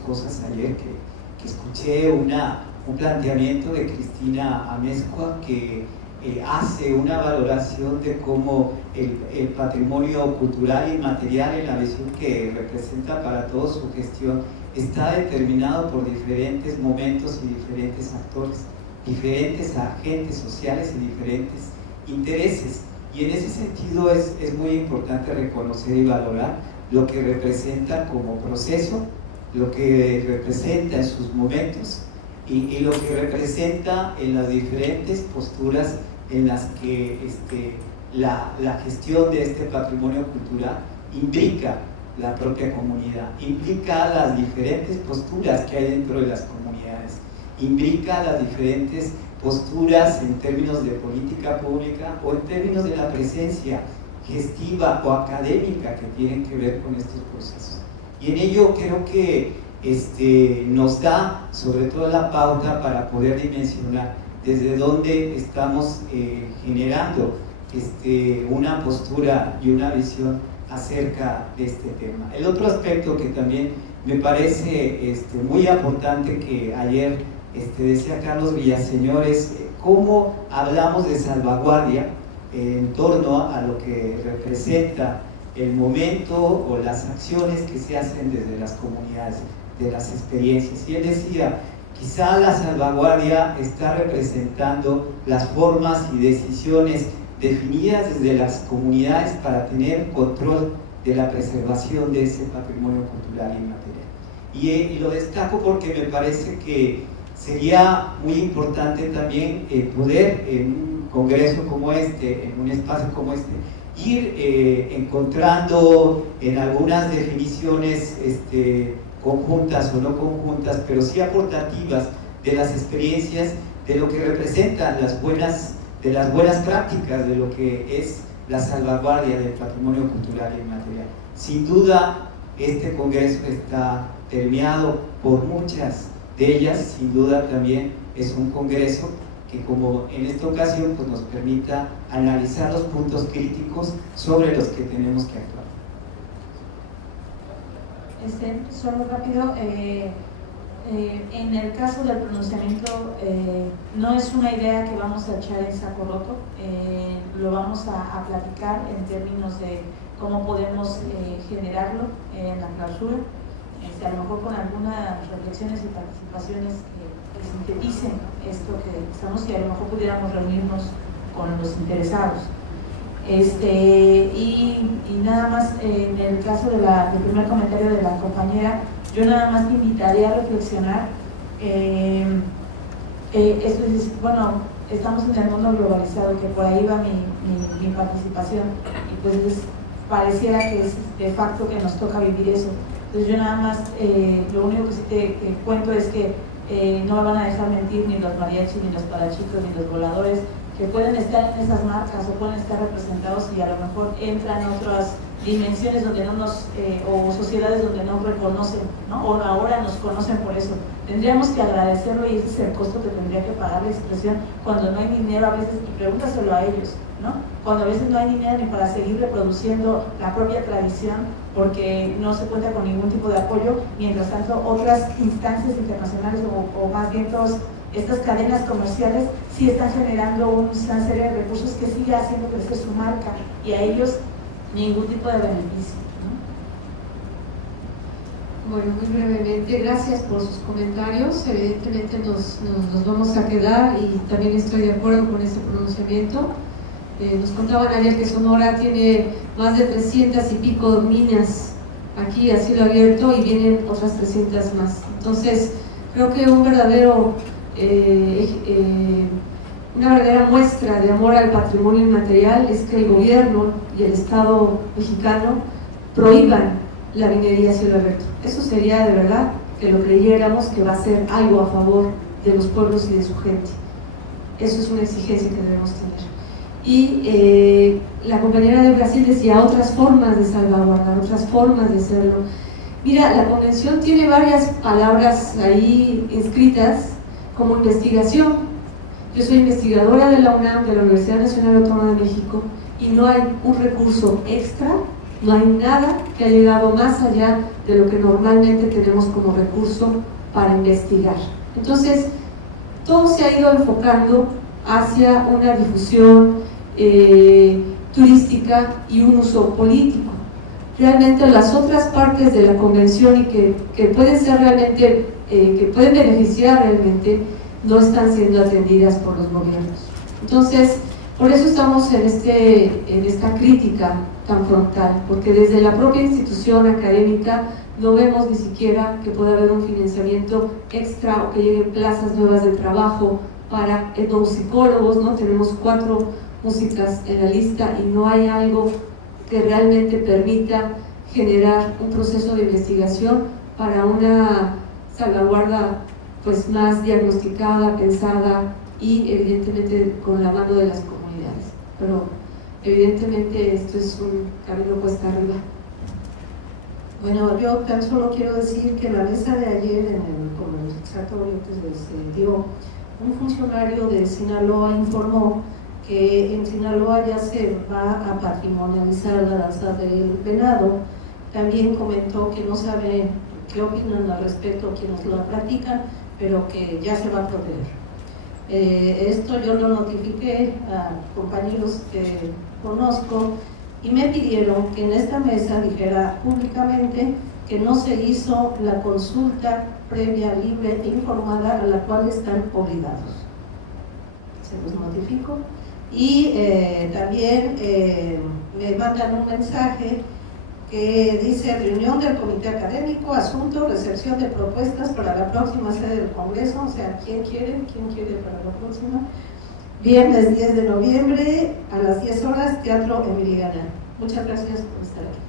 cosas ayer, que escuché un planteamiento de Cristina Amezcua, que hace una valoración de cómo el patrimonio cultural y material, en la visión que representa para toda su gestión, está determinado por diferentes momentos y diferentes actores, diferentes agentes sociales y diferentes intereses. Y en ese sentido es muy importante reconocer y valorar lo que representa como proceso, lo que representa en sus momentos y lo que representa en las diferentes posturas en las que la gestión de este patrimonio cultural implica la propia comunidad, implica las diferentes posturas que hay dentro de las comunidades, implica las diferentes posturas en términos de política pública o en términos de la presencia gestiva o académica que tienen que ver con estos procesos. Y en ello creo que nos da sobre todo la pauta para poder dimensionar desde dónde estamos generando una postura y una visión acerca de este tema. El otro aspecto que también me parece muy importante, que ayer decía Carlos Villaseñor, es cómo hablamos de salvaguardia en torno a lo que representa el momento o las acciones que se hacen desde las comunidades, de las experiencias. Y él decía, quizá la salvaguardia está representando las formas y decisiones definidas desde las comunidades para tener control de la preservación de ese patrimonio cultural inmaterial. Y lo destaco porque me parece que sería muy importante también poder en un congreso como este, en un espacio como este, ir encontrando en algunas definiciones conjuntas o no conjuntas, pero sí aportativas de las experiencias, de lo que representan las buenas prácticas de lo que es la salvaguardia del patrimonio cultural y inmaterial. Sin duda, Este congreso está permeado por muchas de ellas. Sin duda también es un congreso que, como en esta ocasión, pues nos permita analizar los puntos críticos sobre los que tenemos que actuar. Solo rápido, en el caso del pronunciamiento, no es una idea que vamos a echar en saco roto, lo vamos a platicar en términos de cómo podemos generarlo en la clausura, a lo mejor con algunas reflexiones y participaciones que sinteticen esto que estamos, y a lo mejor pudiéramos reunirnos con los interesados. Y nada más, en el caso del primer comentario de la compañera, yo nada más te invitaría a reflexionar. Bueno, estamos en el mundo globalizado, que por ahí va mi participación, y pues pareciera que es de facto que nos toca vivir eso. Entonces yo nada más, lo único que sí te cuento es que no me van a dejar mentir ni los mariachis, ni los parachicos, ni los voladores, que pueden estar en esas marcas o pueden estar representados y a lo mejor entran otras dimensiones donde no nos, o sociedades donde no reconocen, ¿no? O ahora nos conocen por eso. Tendríamos que agradecerlo, y ese es el costo que tendría que pagar la expresión cuando no hay dinero a veces, y pregúntaselo a ellos, ¿no? Cuando a veces no hay dinero ni para seguir reproduciendo la propia tradición porque no se cuenta con ningún tipo de apoyo, mientras tanto otras instancias internacionales o más bien todas estas cadenas comerciales sí están generando una serie de recursos que sigue haciendo crecer su marca, y a ellos ningún tipo de beneficio, ¿no? Bueno, muy brevemente, gracias por sus comentarios. Evidentemente nos vamos a quedar, y también estoy de acuerdo con este pronunciamiento. Nos contaban ayer que Sonora tiene más de 300 y pico minas aquí a cielo abierto, y vienen otras 300 más. Entonces, creo que una verdadera muestra de amor al patrimonio inmaterial es que el gobierno y el Estado mexicano prohíban la minería a cielo abierto. Eso sería de verdad que lo creyéramos que va a ser algo a favor de los pueblos y de su gente. Eso es una exigencia que debemos tener. Y la compañera de Brasil decía otras formas de salvaguardar, otras formas de hacerlo. Mira, la convención tiene varias palabras ahí inscritas como investigación. Yo soy investigadora de la UNAM, de la Universidad Nacional Autónoma de México, y no hay un recurso extra, no hay nada que ha llegado más allá de lo que normalmente tenemos como recurso para investigar. Entonces, todo se ha ido enfocando hacia una difusión turística y un uso político. Realmente las otras partes de la convención y que pueden ser realmente, que pueden beneficiar realmente, no están siendo atendidas por los gobiernos. Entonces, por eso estamos en esta crítica tan frontal, porque desde la propia institución académica no vemos ni siquiera que pueda haber un financiamiento extra o que lleguen plazas nuevas de trabajo para etnomusicólogos, ¿no? Tenemos 4 músicas en la lista y no hay algo que realmente permita generar un proceso de investigación para una salvaguarda pues más diagnosticada, pensada y evidentemente con la mano de las comunidades. Pero evidentemente esto es un camino cuesta arriba. Bueno, yo tan solo quiero decir que la mesa de ayer en el conversatorio que se dio, un funcionario de Sinaloa informó que en Sinaloa ya se va a patrimonializar la danza del venado. También comentó que no sabe qué opinan al respecto quienes lo practican, pero que ya se va a proteger. Esto yo lo notifiqué a compañeros que conozco y me pidieron que en esta mesa dijera públicamente que no se hizo la consulta previa, libre e informada a la cual están obligados. Se los notifico. Y también me mandan un mensaje que dice: reunión del comité académico, asunto, recepción de propuestas para la próxima sede del Congreso. O sea, ¿quién quiere para la próxima? Viernes 10 de noviembre a las 10 horas, Teatro Emiliana. Muchas gracias por estar aquí.